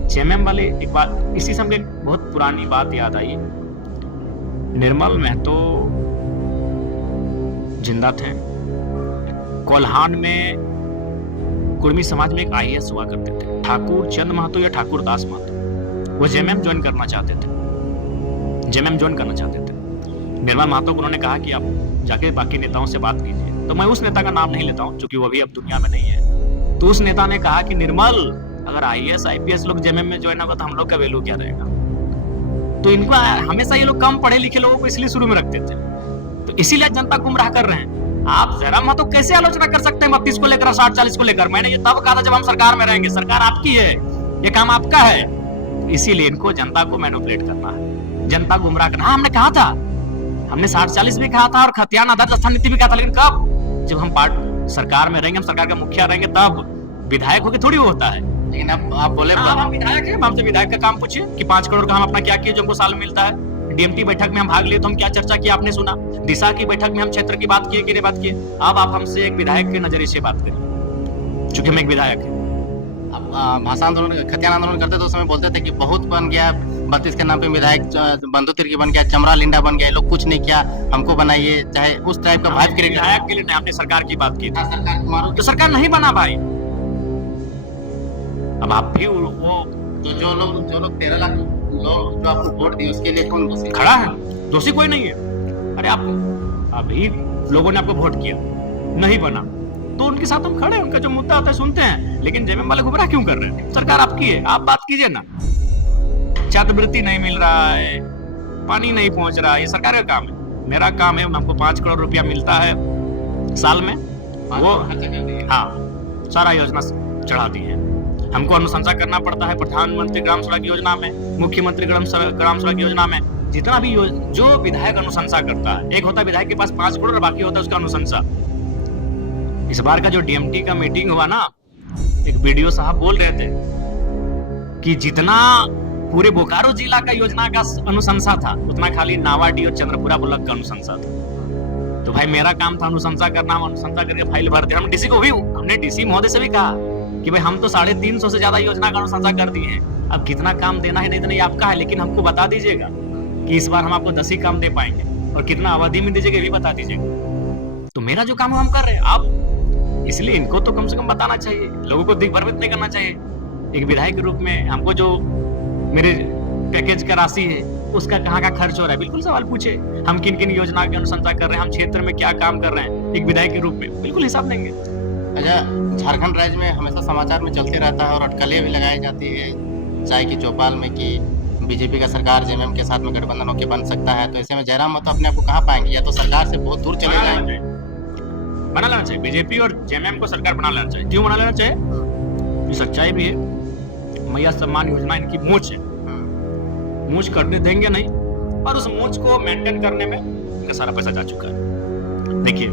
जेएमएम वाले एक बात, इसी समय बहुत पुरानी बात याद आई। निर्मल महतो जिंदा थे, कोल्हान में कुर्मी समाज में एक आईएएस हुआ करते थे, ठाकुर चंद महतो या ठाकुर दास महतो। वो जेएमएम ज्वाइन करना चाहते थे, निर्मल महतो को उन्होंने कहा कि आप जाके बाकी नेताओं से बात कीजिए। तो मैं उस नेता का नाम नहीं लेता हूं क्योंकि वो भी अब दुनिया में नहीं है। तो उस नेता ने कहा कि निर्मल, अगर आईएएस आईपीएस लोग जेएमएम में ज्वाइन होगा तो हम लोग का वैल्यू क्या रहेगा? तो इनको हमेशा ये लोग कम पढ़े लिखे लोगों को इसलिए शुरू में रखते थे, तो इसीलिए जनता गुमराह कर रहे हैं। आप जरा मत तो कैसे आलोचना कर सकते हैं 32 को लेकर और 60-40 को लेकर। मैंने ये तब कहा था जब हम सरकार में रहेंगे, सरकार आपकी है, ये काम आपका है। इसीलिए इनको जनता को मैनिपुलेट करना है, जनता गुमराह करना। हाँ, हमने कहा था, हमने 60-40 भी कहा था और खतियान आदर्श स्थान नीति भी कहा था, लेकिन कब? जब हम सरकार में रहेंगे, हम सरकार का मुखिया रहेंगे, तब विधायक होके थोड़ी होता है। लेकिन अब आप बोले हम विधायक हैं, हमसे विधायक का काम पूछिए कि 5 करोड़ का हम अपना क्या किए जो हमको साल में मिलता है। डीएमटी बैठक में हम भाग लिए तो हम क्या चर्चा किया आपने सुना। दिशा की बैठक में हम क्षेत्र की बात किए कि नहीं बात किए। अब आप हमसे एक विधायक के नजरिए से बात करिए, चूंकि मैं एक विधायक हूँ। भाषा आंदोलन, खतियान आंदोलन करते तो उस समय बोलते थे कि बहुत बन गया, 32 के नाम पे विधायक बंधु तिर्की बन गया, चमरा लिंडा बन गया, लोग कुछ नहीं किया, हमको बनाइए, चाहे उस टाइप का वाइब क्रिएट। विधायक के लिए नहीं, आपने सरकार की बात की थी। सरकार मारो तो सरकार नहीं बना भाई। अब आप भी वो तो जो लोग 13 लाख लोग जो आपको वोट दिए उसके लिए कौन दोषी खड़ा है? दोषी कोई नहीं है। अरे आप अभी लोगों ने आपको वोट किया, नहीं बना, तो उनके साथ हम खड़े हैं, उनका जो मुद्दा आता है सुनते हैं, लेकिन जेएमएम वाले गुमराह क्यों कर रहे हैं? सरकार आपकी है, आप बात कीजिए ना। छात्रवृत्ति नहीं मिल रहा है, पानी नहीं पहुंच रहा है, ये सरकार का काम है। मेरा काम है, हमको 5 करोड़ रुपया मिलता है साल में, वो हाँ सारा योजना चढ़ा दी है। हमको अनुशंसा करना पड़ता है प्रधानमंत्री ग्राम सड़क योजना में, मुख्यमंत्री ग्राम सड़क योजना में, जितना भी जो विधायक अनुशंसा करता है। एक होता है विधायक के पास 5 करोड़ और बाकी होता है उसका अनुशंसा। इस बार का जो डीएमटी का मीटिंग हुआ ना, एक वीडियो साहब बोल रहे थे कि जितना पूरे बोकारो जिला का योजना का अनुशंसा था, उतना खाली नावाडी और चंद्रपुरा ब्लॉक का अनुशंसा था। तो भाई मेरा काम था अनुशंसा करना, हम अनुशंसा करके फाइल भर दिया। हम डीसी को भी, हमने डीसी महोदय से भी कहा कि भाई हम तो 350 से ज्यादा योजना का अनुशंसा कर दिए हैं, अब कितना काम देना है नहीं देना ये आपका है, लेकिन हमको बता दीजिएगा कि इस बार हम आपको 10 ही काम दे पाएंगे और कितना अवधि में दीजिएगा ये भी बता दीजिएगा। तो मेरा जो काम है हम कर रहे हैं। आप इसलिए इनको तो कम से कम बताना चाहिए, लोगों को दिग्भ्रमित नहीं करना चाहिए। एक विधायक के रूप में हमको जो मेरे पैकेज का राशि है उसका कहाँ का खर्च हो रहा है, बिल्कुल सवाल पूछे। हम किन किन योजना की अनुशंसा कर रहे हैं, हम क्षेत्र में क्या काम कर रहे हैं, एक विधायक के रूप में बिल्कुल हिसाब देंगे। अच्छा, झारखंड राज्य में हमेशा समाचार में चलते रहता है और अटकलें भी लगाई जाती है, चाहे कि चौपाल में कि बीजेपी का सरकार जेएमएम के साथ में गठबंधन होकर बन सकता है। तो ऐसे में जयराम महतो अपने आप को कहाँ पाएंगे? या तो सरकार से बहुत दूर चले जाएंगे। बना लेना चाहिए, बीजेपी और जेएमएम को सरकार बना लेना चाहिए। क्यों बना लेना चाहिए? ये सच्चाई भी है, मैया सम्मान योजना इनकी मूंछ है, मूंछ करने देंगे नहीं, और उस मूंछ को मेंटेन करने में इनका सारा पैसा जा चुका है। देखिए,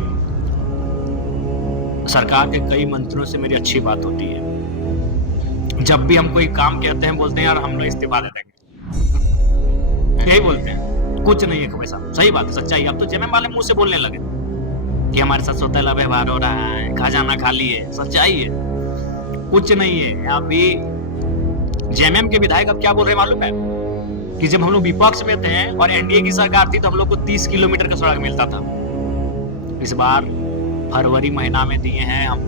सरकार के कई मंत्रियों से मेरी अच्छी बात होती है। जब भी हम कोई काम कहते हैं बोलते हैं यार हम लोग इस्तीफा दे देंगे, यही बोलते हैं, कुछ नहीं है पैसा। सही बात है, सच्चाई। अब तो जेएमएम वाले मुंह से बोलने लगे कि हमारे साथ सौतेला व्यवहार हो रहा है, खजाना खाली है। सच्चाई है, कुछ नहीं है। अभी जेएमएम के विधायक अब क्या बोल रहे मालूम है कि जब हम लोग विपक्ष में थे और एनडीए की सरकार थी तो हम लोग को 30 किलोमीटर का सड़क मिलता था। इस बार फरवरी महीना में दिए हैं हम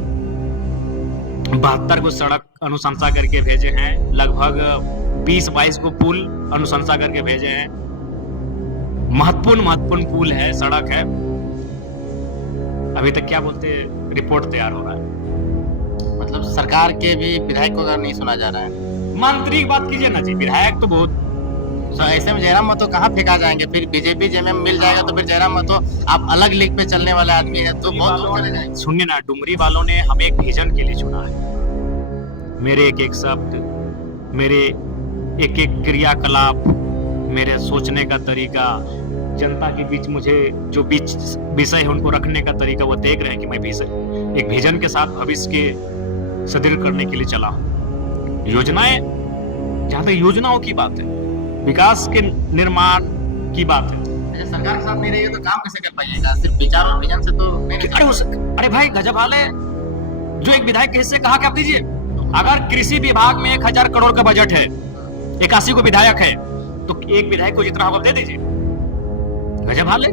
72 को सड़क अनुशंसा करके भेजे हैं, लगभग 20-22 को पुल अनुशंसा करके भेजे हैं। महत्वपूर्ण पुल है, सड़क है। अभी तक क्या बोलते हैं, रिपोर्ट तैयार हो रहा है। मतलब सरकार के भी विधायकों का नहीं सुना जा रहा है। मंत्री की बात कीजिए ना जी, विधायक तो बहुत। तो ऐसे में जयराम महतो कहाँ फेंका जाएंगे? फिर बीजेपी जेएमएम मिल जाएगा तो फिर जयराम महतो आप अलग लीग पे चलने वाले आदमी है, तो बहुत दूर चले जाएंगे। सुनिए ना, डुमरी वालों ने हमें एक विजन के लिए चुना है। मेरे एक एक शब्द, मेरे एक एक क्रियाकलाप, मेरे सोचने का तरीका, जनता के बीच मुझे जो बीच विषय है उनको रखने का तरीका, वो देख रहे हैं कि मैं एक विजन के साथ भविष्य के सुदृढ़ करने के लिए चला हूँ। योजनाएं, जहाँ तक योजनाओं की बात है, विकास के निर्माण की बात है। अच्छा, सरकार के साथ नहीं रहिए तो काम कैसे कर पाइएगा? सिर्फ विचार और विजन से तो नहीं। अरे भाई गजब हाल है। जो एक विधायक के हिस्से कहा क्या दीजिए, अगर कृषि विभाग में 1000 करोड़ का बजट है, 81 को विधायक है, तो एक विधायक को जितना होगा दे दीजिए। गजब हाल है।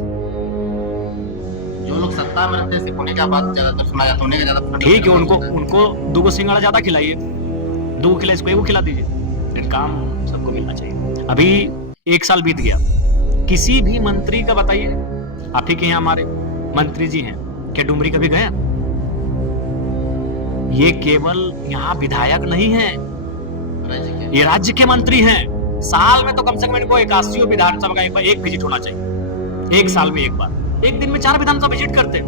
जो लोग सत्ता में रहते हैं सिर्फ होने का बात ज्यादातर सुना जाता है, होने का ज्यादा ठीक है, उनको 2 सिंघाड़ा ज्यादा खिलाइए, 2 खिला, इसको 1 खिला दीजिए, लेकिन काम सबको मिलना चाहिए। अभी 1 साल बीत गया, किसी भी मंत्री का बताइए, आप ही के यहाँ हमारे मंत्री जी हैं, क्या डुमरी कभी गए? ये केवल यहाँ विधायक नहीं है, ये राज्य के मंत्री हैं। साल में तो कम से कम इनको 81 विधानसभा का एक विजिट होना चाहिए, एक साल में एक बार। एक दिन में 4 विधानसभा विजिट करते,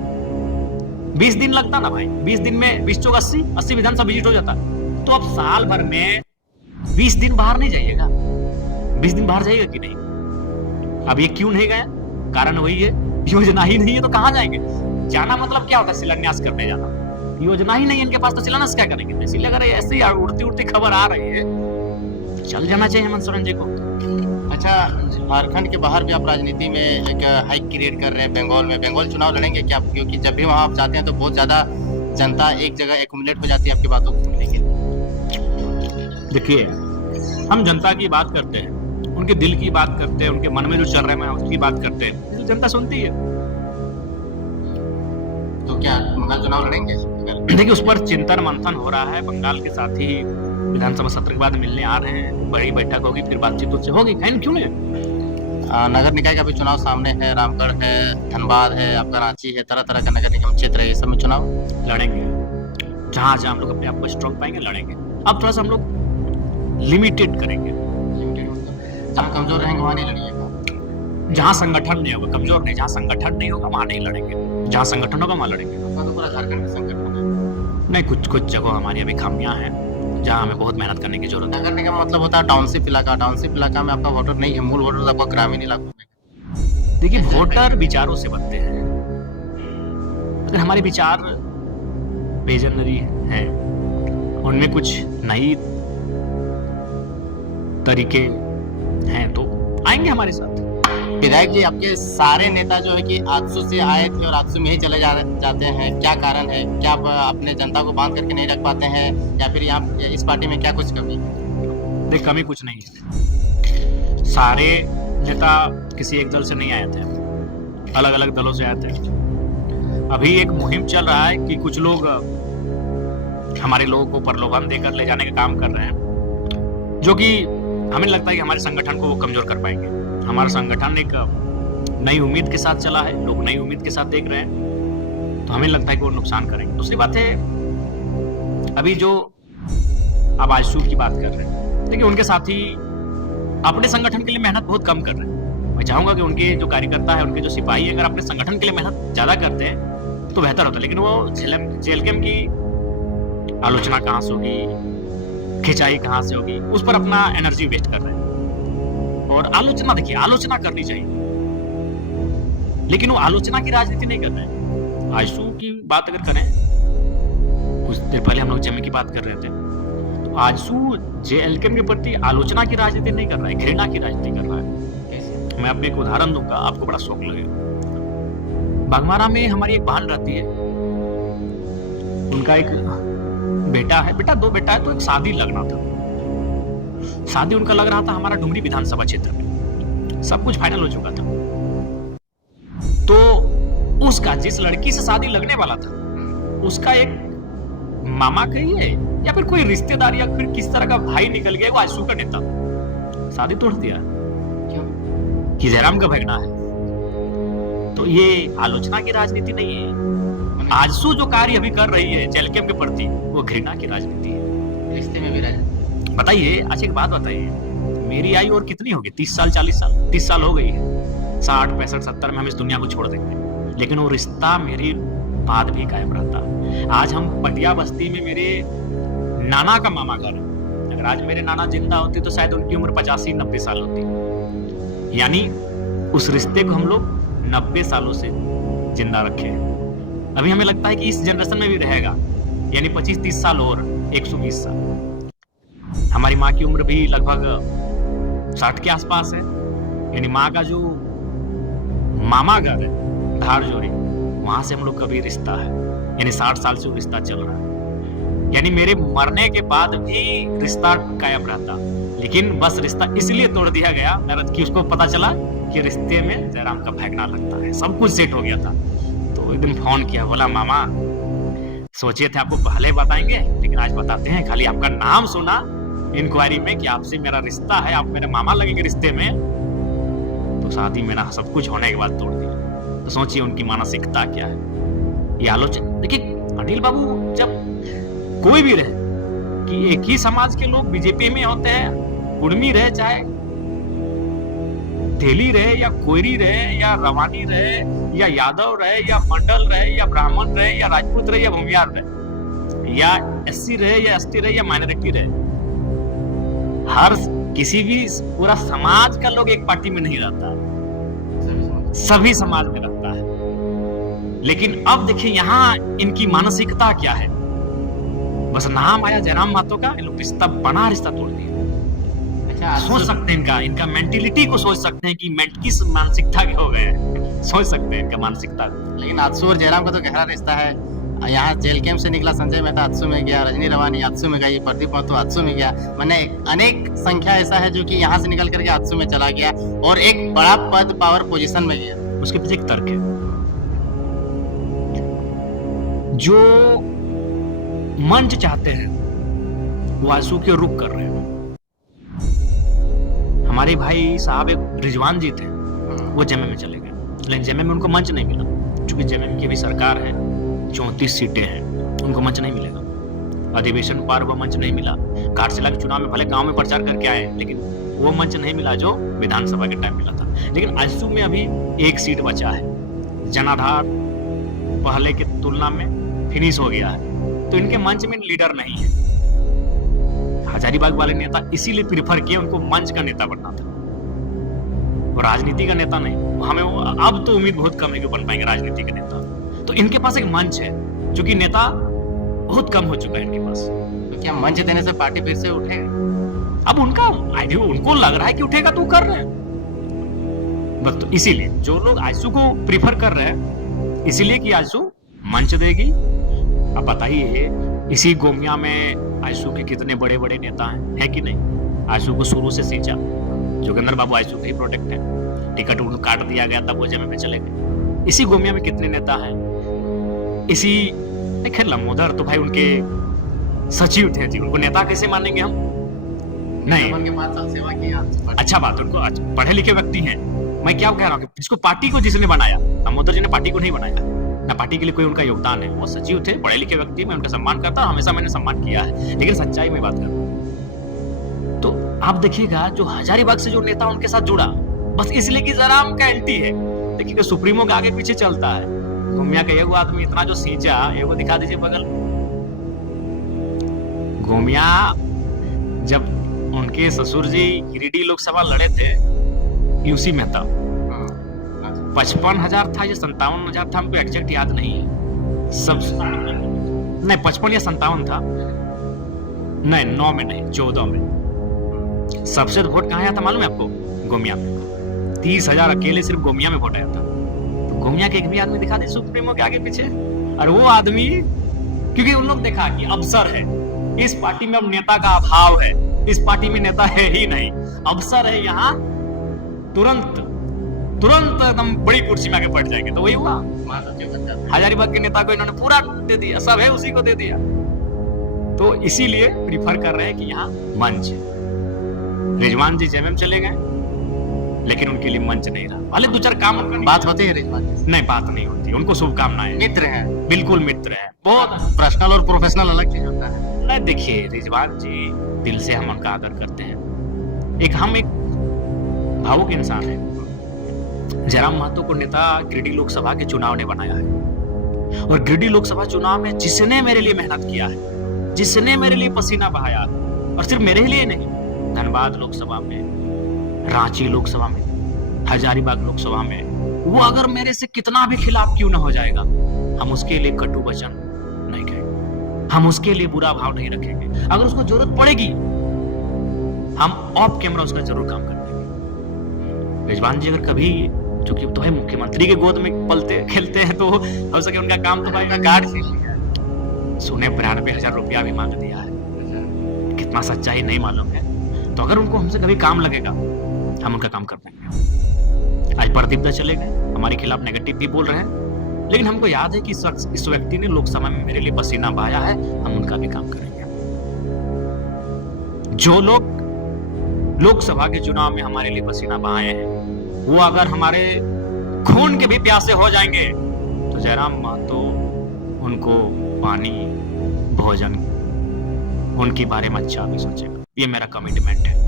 20 दिन लगता ना भाई, 20 दिन में 20 चौक 80 विधानसभा विजिट हो जाता। तो अब साल भर में 20 दिन बाहर नहीं जाइएगा, 20 दिन बाहर जाइएगा कि नहीं? अब ये क्यों नहीं गया? कारण वही है, योजना ही नहीं है तो कहां जाएंगे? जाना मतलब क्या होता है? शिलान्यास करने जाना। योजना ही नहीं है इनके पास तो शिलान्यास क्या करेंगे? इसलिए अगर ऐसे ही उड़ती उड़ती खबर आ रही है तो चल जाना चाहिए हेमंत सोरेन जी को। अच्छा, झारखंड के बाहर भी आप राजनीति में एक हाइक क्रिएट कर रहे हैं। बंगाल में, बंगाल चुनाव लड़ेंगे क्या? क्योंकि जब भी वहां आप जाते हैं तो बहुत ज्यादा जनता एक जगह एकुमुलेट हो जाती है आपकी बातों को सुनने के लिए। देखिए, हम जनता की बात करते हैं, उनके दिल की बात करते हैं, उनके मन में जो चल रहे हैं उसकी बात करते हैं, जनता सुनती है। तो क्या बंगाल चुनाव लड़ेंगे? देखिए, उस पर चिंतन मंथन हो रहा है। बंगाल के साथ ही विधानसभा सत्र के बाद मिलने आ रहे हैं, बड़ी बैठक होगी, फिर बातचीत उससे होगी, क्यों नहीं? नगर निकाय का भी चुनाव सामने है, रामगढ़ है, धनबाद है, आपका रांची है, तरह तरह का नगर निगम क्षेत्र है, ये सब में चुनाव लड़ेंगे। जहां जहां हम लोग अपने आप को स्ट्रॉन्ग पाएंगे लड़ेंगे। अब थोड़ा सा हम लोग लिमिटेड करेंगे, जहाँ कमजोर रहेंगे वहाँ नहीं लड़िएगा। जहां संगठन नहीं होगा, कमजोर नहीं, जहां संगठन नहीं होगा वहां नहीं लड़ेंगे, जहां संगठन होगा वहां लड़ेंगे। तो पूरा झारखंड में संगठन है नहीं, कुछ जगह हमारी अभी खामियां हैं जहां हमें बहुत मेहनत करने की जरूरत है। नगर निगम मतलब होता है टाउनशिप इलाका। टाउनशिप इलाका में आपका वोटर नहीं है, मूल वोटर आपका ग्रामीण इलाकों में। देखिए, वोटर विचारों से बनते हैं। अगर हमारे विचार विजनरी हैं, उनमें कुछ नई तरीके हैं तो आएंगे हमारे साथ। विधायक जी, आपके सारे नेता जो है कि आजसू से आए थे और आजसू में ही चले जाते हैं, क्या कारण है? क्या आप अपने जनता को बांध करके नहीं रख पाते हैं, या फिर यहाँ इस पार्टी में क्या कुछ कमी है? देख, कमी कुछ नहीं है। सारे नेता किसी एक दल से नहीं आए थे, अलग अलग दलों से आए थे। अभी एक मुहिम चल रहा है कि कुछ लोग हमारे लोगों को प्रलोभन देकर ले जाने का काम कर रहे हैं, जो कि हमें लगता है कि हमारे संगठन को वो कमजोर कर पाएंगे। हमारा संगठन एक नई उम्मीद के साथ चला है, लोग नई उम्मीद के साथ देख रहे हैं, तो हमें लगता है कि वो नुकसान करेंगे। दूसरी बात है, अभी जो आप आजसू की बात कर रहे हैं, देखिए उनके साथी अपने संगठन के लिए मेहनत बहुत कम कर रहे हैं। मैं चाहूंगा कि उनके जो कार्यकर्ता है, उनके जो सिपाही अगर अपने संगठन के लिए मेहनत ज्यादा करते हैं तो बेहतर होता है। लेकिन वो जेएलकेएम की आलोचना कहाँ से होगी, खिंचाई कहाँ से होगी, उस पर अपना एनर्जी वेस्ट कर रहे हैं। और आलोचना, देखिए आलोचना करनी चाहिए, लेकिन वो आलोचना की राजनीति नहीं कर रहे हैं। आजसू की बात अगर करें, कुछ देर पहले हम लोग जमी की बात कर रहे थे, तो आजसू जेएलकेएम के प्रति आलोचना की राजनीति नहीं कर रहा है, घृणा की राजनीति कर रहा है। मैं आपको एक उदाहरण दूंगा, आपको बड़ा शौक लगेगा। बागमारा में हमारी एक बहन रहती है, उनका एक बेटा है, दो बेटा है, तो एक शादी लगना था। शादी उनका लग रहा था हमारा डुमरी विधानसभा क्षेत्र में, सब कुछ फाइनल हो चुका था। तो उसका जिस लड़की से शादी लगने वाला था, उसका एक मामा कहिए या फिर कोई रिश्तेदार या फिर किस तरह का भाई निकल गया, वो आजसू का नेता, शादी तोड़ दिया। क्यों? कि जयराम का भगना है। तो ये आलोचना की राजनीति नहीं है। आजसू जो कार्य अभी कर रही है जेएलकेएम के प्रति, वो घृणा की राजनीति है। रिश्ते में भी राजनीति। बताइए, अच्छा एक बात बताइए, मेरी आयु और कितनी होगी? 30 साल, 40 साल, 30 साल हो गई है। 60, 65, 70 में हम इस दुनिया को छोड़ देंगे, लेकिन वो रिश्ता मेरी बाद भी कायम रहता। आज हम पटिया बस्ती में, मेरे नाना का मामा घर है। अगर आज मेरे नाना जिंदा होते तो शायद उनकी उम्र 85-90 साल होती। यानी उस रिश्ते को हम लोग 90 सालों से जिंदा रखे हैं। अभी हमें लगता है कि इस जनरेशन में भी रहेगा, यानी 25-30 साल और 120 साल। हमारी माँ की उम्र भी लगभग 60 के आसपास है। यानी माँ का जो मामा घर है धारजोरी, वहां से हम लोग का भी रिश्ता है, यानी 60 साल से वो रिश्ता चल रहा है। यानी मेरे मरने के बाद भी रिश्ता कायम रहता, लेकिन बस रिश्ता इसलिए तोड़ दिया गया कि उसको पता चला कि रिश्ते में जयराम का भगना लगता है। सब कुछ सेट हो गया था। तो एक दिन फोन किया, बोला मामा सोचे थे आपको पहले बताएंगे, लेकिन आज बताते हैं। खाली आपका नाम सुना इंक्वायरी में कि आपसे मेरा रिश्ता है, आप मेरे मामा लगेंगे रिश्ते में, तो शादी मेरा सब कुछ होने के बाद तोड़ दिया। तो सोचिए उनकी मानसिकता क्या है। ये आलोचना देखिए अनिल बाबू, जब कोई भी रहे कि एक ही समाज के लोग बीजेपी में होते हैं, कुर्मी रहे चाहे तेली रहे या कोयरी रहे या रवानी रहे या यादव रहे या मंडल रहे या ब्राह्मण रहे या राजपूत रहे या भूमियार रहे या एससी रहे या एसटी रहे या माइनॉरिटी रहे, हर किसी भी पूरा समाज का लोग एक पार्टी में नहीं रहता, सभी समाज में रहता है। लेकिन अब देखिए यहाँ इनकी मानसिकता क्या है, बस नाम आया जयराम महतो का, ये लोग रिश्ता बना, रिश्ता तोड़ दिया। अच्छा, सोच सकते हैं इनका मेंटेलिटी को सोच सकते हैं कि किस मानसिकता के हो गए हैं, सोच सकते हैं इनका मानसिकता। लेकिन आजसू और जयराम का तो गहरा रिश्ता है। यहाँ जेल कैंप से निकला संजय मेहता आजसू में गया, रजनी रवानी आजसू में गई, प्रदीप महतो आजसू में गया, मैंने अनेक संख्या ऐसा है जो कि यहाँ से निकल करके आजसू में चला गया और एक बड़ा पद पावर पोजीशन में गया। उसके पीछे एक तर्क है, जो मंच चाहते हैं वो आंसू के रुख कर रहे हैं। हमारे भाई साहब एक रिजवान जी थे, वो जेएमएम में चले गए, लेकिन जेएमएम में उनको मंच नहीं मिला, क्योंकि जेएमएम की भी सरकार है, 34 सीटें हैं, उनको मंच नहीं मिलेगा। अधिवेशन पार वो मंच नहीं मिला। घाटशिला के चुनाव में भले गांव में प्रचार करके आए, लेकिन वो मंच नहीं मिला जो विधानसभा के टाइम मिला था। लेकिन आजसू में अभी एक सीट बचा है, जनाधार पहले की तुलना में फिनिश हो गया है, तो इनके मंच में लीडर नहीं है। हजारीबाग वाले नेता इसीलिए प्रिफर किए, उनको मंच का नेता बनना था, वो राजनीति का नेता नहीं। हमें अब तो उम्मीद बहुत कम है कि बन पाएंगे राजनीति के नेता। तो इनके पास एक मंच है, जो कि नेता बहुत कम हो चुका है इनके पास। तो क्या मंच देने से पार्टी फिर से उठेगा? अब उनका आइडिया, उनको लग रहा है कि उठेगा तो कर रहे हैं बस। तो इसीलिए जो लोग आजसू को प्रिफर कर रहे हैं, इसीलिए कि आजसू मंच देगी। अब बताइए इसी गोमिया में आजसू के कितने बड़े बड़े नेता हैं, है कि नहीं? आजसू को शुरू से सींचा, जोगेंद्र बाबू आजसू के ही प्रोटेक्ट है, टिकट उनको काट दिया गया था, वो जेएमएम में चले गए। इसी गोमिया में कितने नेता हैं, इसी खैर लमोदर तो भाई उनके सचिव थे जी, उनको नेता कैसे मानेंगे हम? नहीं, उनके 5 साल सेवा किया। अच्छा बात, उनको पढ़े लिखे व्यक्ति हैं। मैं क्या कह रहा हूँ, इसको पार्टी को जिसने बनाया, लमोदर जी ने पार्टी को नहीं बनाया ना, पार्टी के लिए कोई उनका योगदान है। वो सचिव थे, पढ़े लिखे व्यक्ति, मैं उनका सम्मान करता हूँ, हमेशा मैंने सम्मान किया है, लेकिन सच्चाई में बात करता हूँ। तो आप देखिएगा जो हजारीबाग से जो नेता उनके साथ जुड़ा, बस इसलिए कि जयराम का एंटी है। देखिए सुप्रीमो के आगे पीछे चलता है। गोमिया का एगो आदमी इतना जो सींचा, एगो दिखा दीजिए बगल। गोमिया जब उनके ससुर जी गिरिडीह लोकसभा लड़े थे, यूसी मेहता, 55,000 था या 57,000 था, हमको एग्जैक्ट याद नहीं है। सब नहीं 55 या 57 था, नहीं 9 में नहीं 14 में। सबसे वोट कहाँ आया था मालूम है आपको? गोमिया में 30,000 अकेले सिर्फ गोमिया में वोट आया था। तो गोमिया के एक भी आदमी दिखा दे सुप्रीमो के आगे पीछे। और वो आदमी, क्योंकि उन लोग देखा कि अवसर है, इस पार्टी में अब नेता का अभाव है, इस पार्टी में नेता है ही नहीं, अवसर है यहाँ, तुरंत एकदम बड़ी कुर्सी में आके बैठ जाएंगे। तो वही हुआ, हजारीबाग के नेता को इन्होंने पूरा दे दिया, सब है उसी को दे दिया। तो इसीलिए प्रीफर कर रहे हैं कि यहाँ मंच है। रिजवान जी जेएमएम चले गए, लेकिन उनके लिए मंच नहीं रहा। भले 2-4 काम बात होती है रिजवान जी? नहीं, बात नहीं होती, उनको शुभकामनाएं। मित्र हैं, बिल्कुल मित्र है, बहुत। पर्सनल और प्रोफेशनल अलग चीज होता है। नहीं देखिए, रिजवान जी दिल से हम उनका आदर करते हैं। हम एक भावुक इंसान है। जयराम महतो को नेता गिरिडीह लोकसभा के चुनाव ने बनाया है, और गिरिडीह लोकसभा चुनाव में जिसने मेरे लिए मेहनत किया है, जिसने मेरे लिए पसीना बहाया, और सिर्फ मेरे लिए नहीं, धनबाद लोकसभा में, रांची लोकसभा में, हजारीबाग लोकसभा में, वो अगर मेरे से कितना भी खिलाफ क्यों ना हो जाएगा, हम उसके लिए कटु वचन नहीं कहेंगे, हम उसके लिए बुरा भाव नहीं रखेंगे। अगर उसको जरूरत पड़ेगी, हम ऑफ कैमरा उसका जरूर काम कर देंगे। रिजवान जी अगर कभी, चूंकि तो है मुख्यमंत्री के गोद में पलते खेलते हैं, तो हो सके उनका काम तो भाई उनका गार्ड छीन लिया है। सुने 92,000 रुपया भी मांग दिया है, कितना सच्चाई नहीं मालूम है। तो अगर उनको हमसे कभी काम लगेगा, हम उनका काम कर देंगे। आज प्रदीप दा चले गए, हमारे खिलाफ नेगेटिव भी बोल रहे हैं, लेकिन हमको याद है कि इस व्यक्ति ने लोकसभा में मेरे लिए पसीना बहाया है, हम उनका भी काम करेंगे। जो लोग लोकसभा के चुनाव में हमारे लिए पसीना बहाए हैं, वो अगर हमारे खून के भी प्यासे हो जाएंगे, तो जयराम महतो उनको पानी, भोजन, उनके बारे में अच्छा भी सोचेगा। ये मेरा कमिटमेंट है।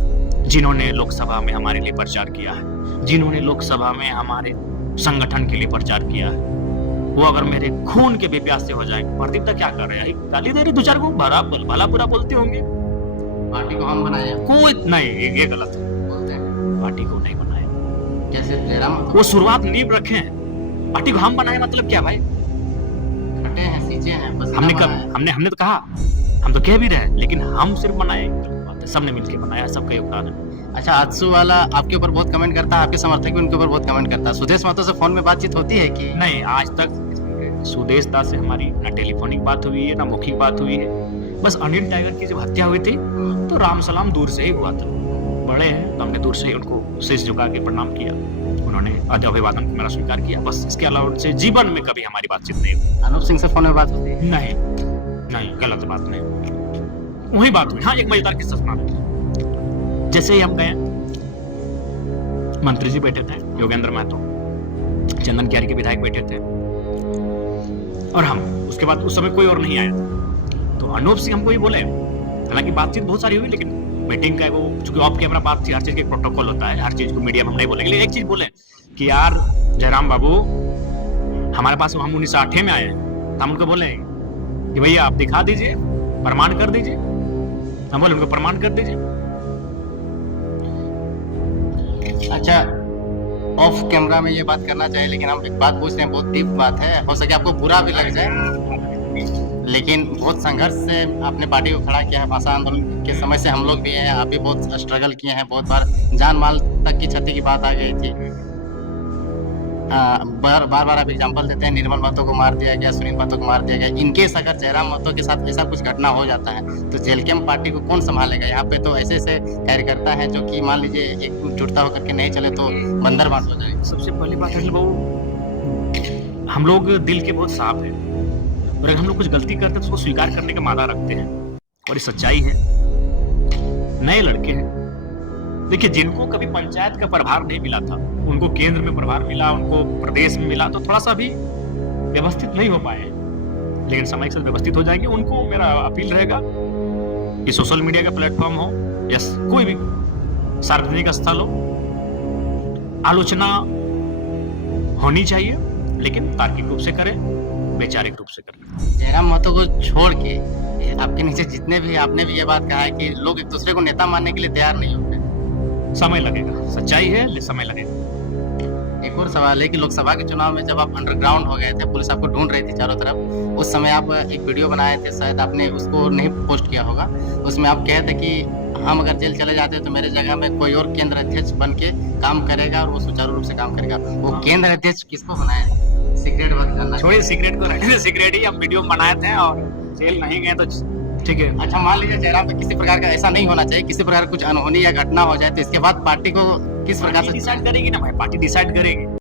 जिन्होंने लोकसभा में हमारे लिए प्रचार किया है, जिन्होंने लोकसभा में हमारे संगठन के लिए प्रचार किया है, वो अगर मेरे खून के भी प्यासे हो जाए, प्रदीप दा क्या कर रहे हैं, गाली दे रहे, दो चार को भला बुरा बोलते होंगे। पार्टी को हम बनाए कोई नहीं, ये गलत है, बोलते हैं पार्टी को नहीं बनाया। जैसे जयराम वो शुरुआत नींव रखे हैं, पार्टी को हम बनाए मतलब क्या भाई? खटे हैं, सींचे हैं, बस हमने ना कब बनाए। हमने तो कहा, हम तो कह भी रहे, लेकिन हम सिर्फ बनाए, बात है, सबने मिलकर बनाया, सबका योगदान है। अच्छा, आजसू वाला आपके ऊपर बहुत कमेंट करता है, आपके समर्थक भी उनके ऊपर बहुत कमेंट करता है। सुदेश महतो से फोन में बातचीत होती है कि नहीं, आज तक सुदेश दा से हमारी ना टेलीफोनिक बात हुई है, ना मौखिक बात हुई है। बस अनिल टाइगर की जब हत्या हुई थी तो राम सलाम दूर से ही हुआ था, बड़े हैं तो हमने दूर से ही उनको शीश झुका के प्रणाम किया, उन्होंने अभिवादन को मेरा स्वीकार किया, बस इसके अलावा उनसे जीवन में कभी हमारी बातचीत नहीं हुई। अनूप सिंह से फोन में बात होती है? नहीं नहीं, गलत बात नहीं, वही बात हुई। हाँ, एक मजेदार किस्सा सुना देता। जैसे ही हम गए, मंत्री जी बैठे थे, योगेंद्र महतो, चंदन क्यारी के विधायक बैठे थे, और हम, उसके बाद उस समय कोई और नहीं आया था। तो अनूप सिंह हमको ये बोले, हालांकि बातचीत बहुत सारी हुई, लेकिन मीटिंग का वो चूंकि ऑफ कैमरा बात थी, हर चीज का प्रोटोकॉल होता है, हर चीज को मीडिया में हम नहीं बोलेंगे, लेकिन एक चीज बोले कि यार जयराम बाबू, हमारे पास हम 1960 में आए हैं, हम उनको बोले कि भैया आप दिखा दीजिए, प्रमाण कर दीजिए। हम बोले उनको प्रमाण कर दीजिए। अच्छा, ऑफ कैमरा में ये बात करना चाहिए, लेकिन हम एक बात पूछ रहे हैं, बहुत डीप बात है, हो सके आपको बुरा भी लग जाए, लेकिन बहुत संघर्ष से आपने पार्टी को खड़ा किया है। भाषा आंदोलन के समय से हम लोग भी हैं, आप भी बहुत स्ट्रगल किए हैं, बहुत बार जान माल तक की क्षति की बात आ गई थी। बार बार आप एग्जाम्पल देते हैं, निर्मल महतो को मार दिया गया, सुनील महतो को मार दिया गया। इनकेस अगर जयराम महतो के साथ ऐसा कुछ घटना हो जाता है तो जेलकेम पार्टी को कौन संभालेगा? यहाँ पे तो ऐसे ऐसे कार्यकर्ता है जो कि मान लीजिए एक जुटता होकर के नहीं चले तो बंदर बांट हो जाएगा। सबसे पहली बात है बाबू, हम लोग दिल के बहुत साफ हैं, और अगर हम लोग कुछ गलती करते हैं तो उसको स्वीकार करने का मादा रखते हैं, और ये सच्चाई है। नए लड़के हैं, देखिए, जिनको कभी पंचायत का प्रभार नहीं मिला था, उनको केंद्र में प्रभार मिला, उनको प्रदेश में मिला, तो थोड़ा सा भी व्यवस्थित नहीं हो पाए, लेकिन समय के साथ व्यवस्थित हो जाएंगे। उनको मेरा अपील रहेगा कि सोशल मीडिया का प्लेटफॉर्म हो या कोई भी सार्वजनिक स्थल हो, आलोचना होनी चाहिए, लेकिन तार्किक रूप से करें, वैचारिक रूप से करें। जयराम महतो को छोड़ के आपके नीचे जितने भी, आपने भी ये बात कहा है कि लोग एक दूसरे को नेता मानने के लिए तैयार नहीं होते। समय लगेगा, सच्चाई है, लेकिन समय लगेगा। एक और सवाल है कि लोकसभा के चुनाव में जब आप अंडरग्राउंड हो गए थे, पुलिस आपको ढूंढ रही थी चारों तरफ, उस समय आप एक वीडियो बनाए थे, शायद आपने उसको नहीं पोस्ट किया होगा। उसमें आप कहे थे कि हम अगर जेल चले जाते तो मेरे जगह में कोई और केंद्र अध्यक्ष बन के काम करेगा और वो सुचारू रूप से काम करेगा। वो केंद्र अध्यक्ष किसको बनाया? सीक्रेट बात करना छोड़िए, सीक्रेट को रखने, सीक्रेट ही हम वीडियो बनाए थे, और जेल नहीं गए तो ठीक है। अच्छा, मान लीजिए जयराम पे किसी प्रकार का ऐसा नहीं होना चाहिए, किसी प्रकार कुछ अनहोनी या घटना हो जाए, तो इसके बाद पार्टी को किस प्रकार से डिसाइड करेगी ना भाई, पार्टी डिसाइड करेगी।